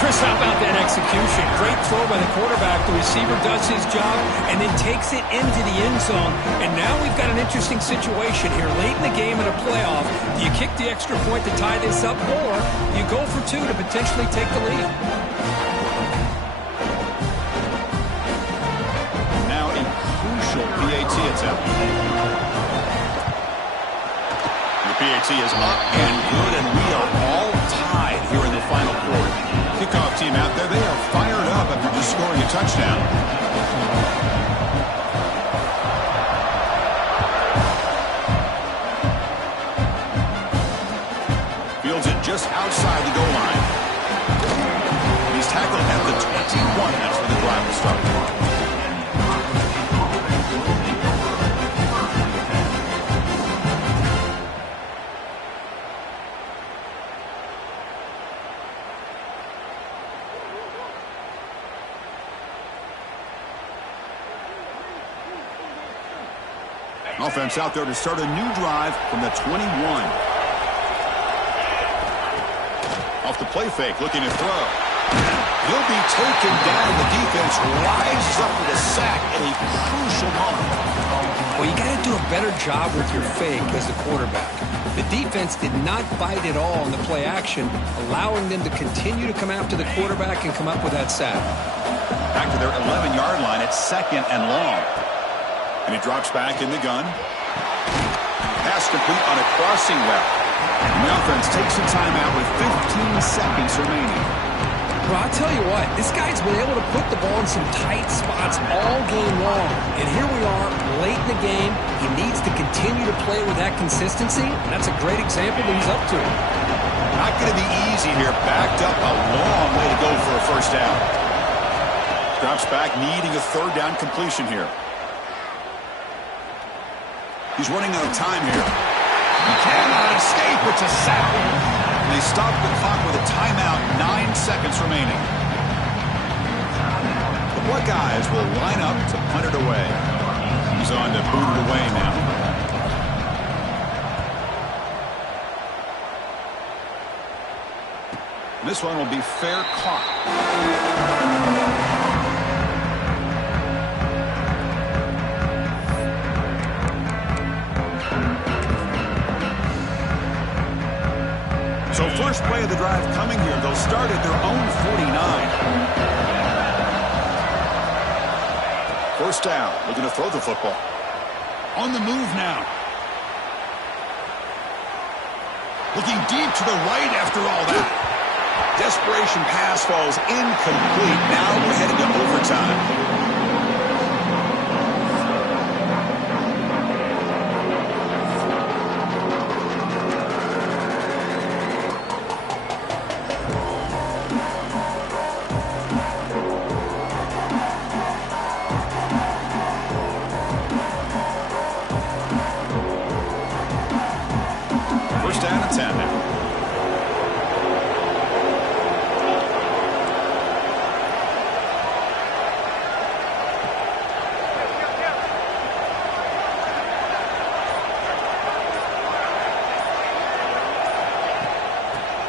Chris, how about that execution? Great throw by the quarterback. The receiver does his job and then takes it into the end zone. And now we've got an interesting situation here. Late in the game in a playoff, do you kick the extra point to tie this up, or you go for two to potentially take the lead? Now a crucial PAT attempt. The PAT is up and good, and we are all tied here in the final quarter. Kickoff team out there, they are fired up after just scoring a touchdown. Fields it just outside the goal line. And he's tackled at the 21. That's where the drive will start. Offense out there to start a new drive from the 21. Off the play fake, looking to throw. He'll be taken down. The defense rises up with a sack at a crucial moment. Well, you got to do a better job with your fake as the quarterback. The defense did not bite at all on the play action, allowing them to continue to come after the quarterback and come up with that sack. Back to their 11-yard line. It's second and long. And he drops back in the gun. Pass complete on a crossing route. And the offense takes a timeout with 15 seconds remaining. Well, I'll tell you what, this guy's been able to put the ball in some tight spots all game long. And here we are, late in the game. He needs to continue to play with that consistency. And that's a great example that he's up to. Not going to be easy here. Backed up a long way to go for a first down. Drops back, needing a third down completion here. He's running out of time here. He cannot escape. It's a sack. And they stop the clock with a timeout. 9 seconds remaining. The Buckeyes will line up to punt it away. He's on to boot it away now. This one will be fair caught. So first play of the drive coming here. They'll start at their own 49. First down. Looking to throw the football. On the move now. Looking deep to the right after all that. Desperation pass falls incomplete. Now we're headed to overtime.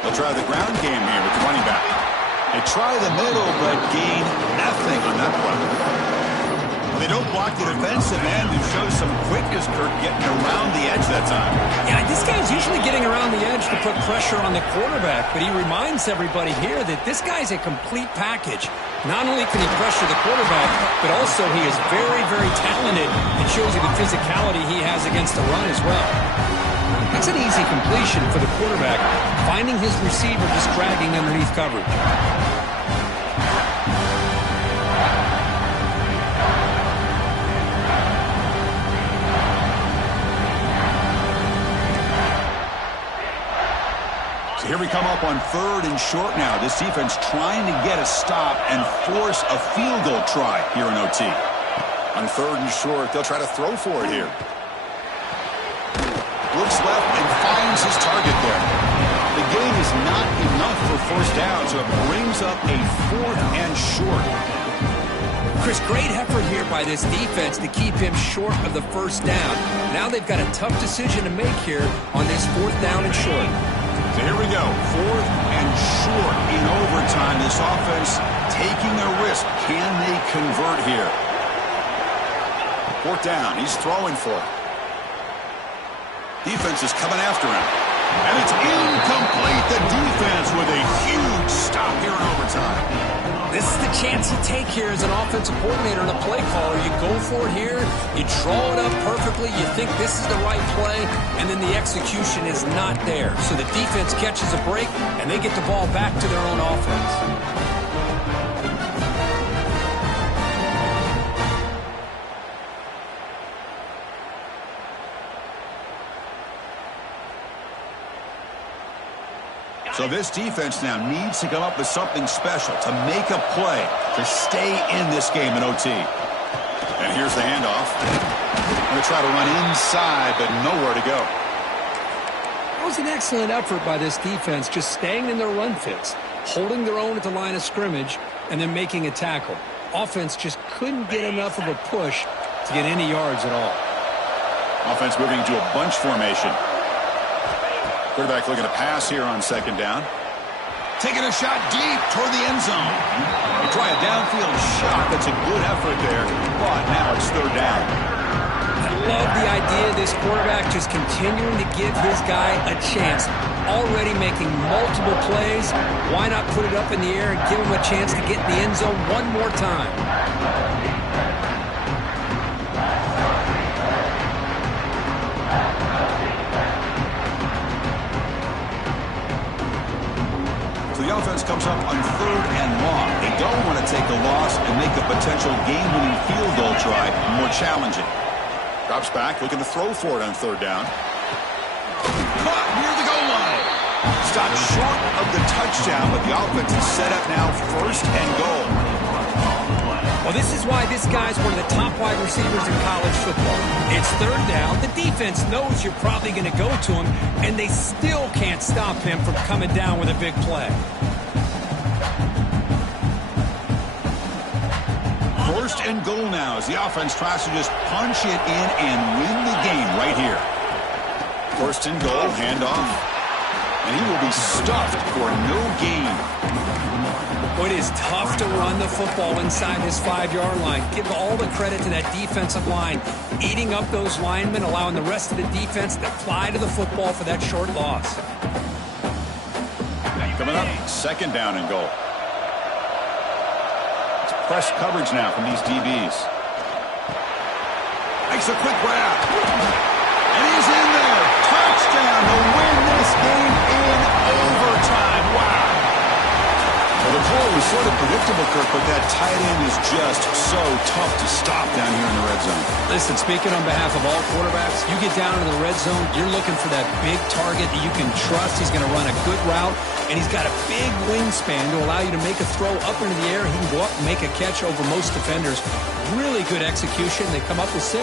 They'll try the ground game here with the running back. They try the middle, but gain nothing on that play. They don't block the defensive end who shows some quickness, Kirk, getting around the edge that time. Yeah, this guy's usually getting around the edge to put pressure on the quarterback, but he reminds everybody here that this guy's a complete package. Not only can he pressure the quarterback, but also he is very, very talented and shows you the physicality he has against the run as well. That's an easy completion for the quarterback, finding his receiver just dragging underneath coverage. Here we come up on 3rd and short now. This defense trying to get a stop and force a field goal try here in OT. On 3rd and short, they'll try to throw for it here. Looks left and finds his target there. The gain is not enough for first down, so it brings up a 4th and short. Chris, great effort here by this defense to keep him short of the first down. Now they've got a tough decision to make here on this 4th down and short. So here we go, 4th and short in overtime. This offense taking a risk. Can they convert here? 4th down, he's throwing for it. Defense is coming after him. And it's incomplete. The defense with a huge stop here in overtime. This is the chance you take here as an offensive coordinator and a play caller. You go for it here, you draw it up perfectly, you think this is the right play, and then the execution is not there. So the defense catches a break, and they get the ball back to their own offense. So this defense now needs to come up with something special to make a play to stay in this game in OT. And here's the handoff. Going to try to run inside, but nowhere to go. That was an excellent effort by this defense, just staying in their run fits, holding their own at the line of scrimmage, and then making a tackle. Offense just couldn't get enough of a push to get any yards at all. Offense moving into a bunch formation. Quarterback looking to pass here on 2nd down. Taking a shot deep toward the end zone. They try a downfield shot. That's a good effort there, but now it's 3rd down. I love the idea of this quarterback just continuing to give his guy a chance. Already making multiple plays. Why not put it up in the air and give him a chance to get in the end zone one more time? The offense comes up on 3rd and long. They don't want to take the loss and make a potential game-winning field goal try more challenging. Drops back, looking to throw for it on 3rd down. Caught near the goal line. Stopped short of the touchdown, but the offense is set up now 1st and goal. Well, this is why this guy's one of the top wide receivers in college football. It's 3rd down. The defense knows you're probably going to go to him, and they still can't stop him from coming down with a big play. 1st and goal now as the offense tries to just punch it in and win the game right here. 1st and goal, handoff. And he will be stuffed for no gain. It is tough to run the football inside this 5-yard line. Give all the credit to that defensive line, eating up those linemen, allowing the rest of the defense to fly to the football for that short loss. Coming up, 2nd down and goal. It's press coverage now from these DBs. Makes a quick grab. And he's in there. Touchdown to win this game in overtime. Wow. Well, the play was sort of predictable, Kirk, but that tight end is just so tough to stop down here in the red zone. Listen, speaking on behalf of all quarterbacks, you get down into the red zone, you're looking for that big target that you can trust. He's going to run a good route, and he's got a big wingspan to allow you to make a throw up into the air. He can go up and make a catch over most defenders. Really good execution. They come up with 6.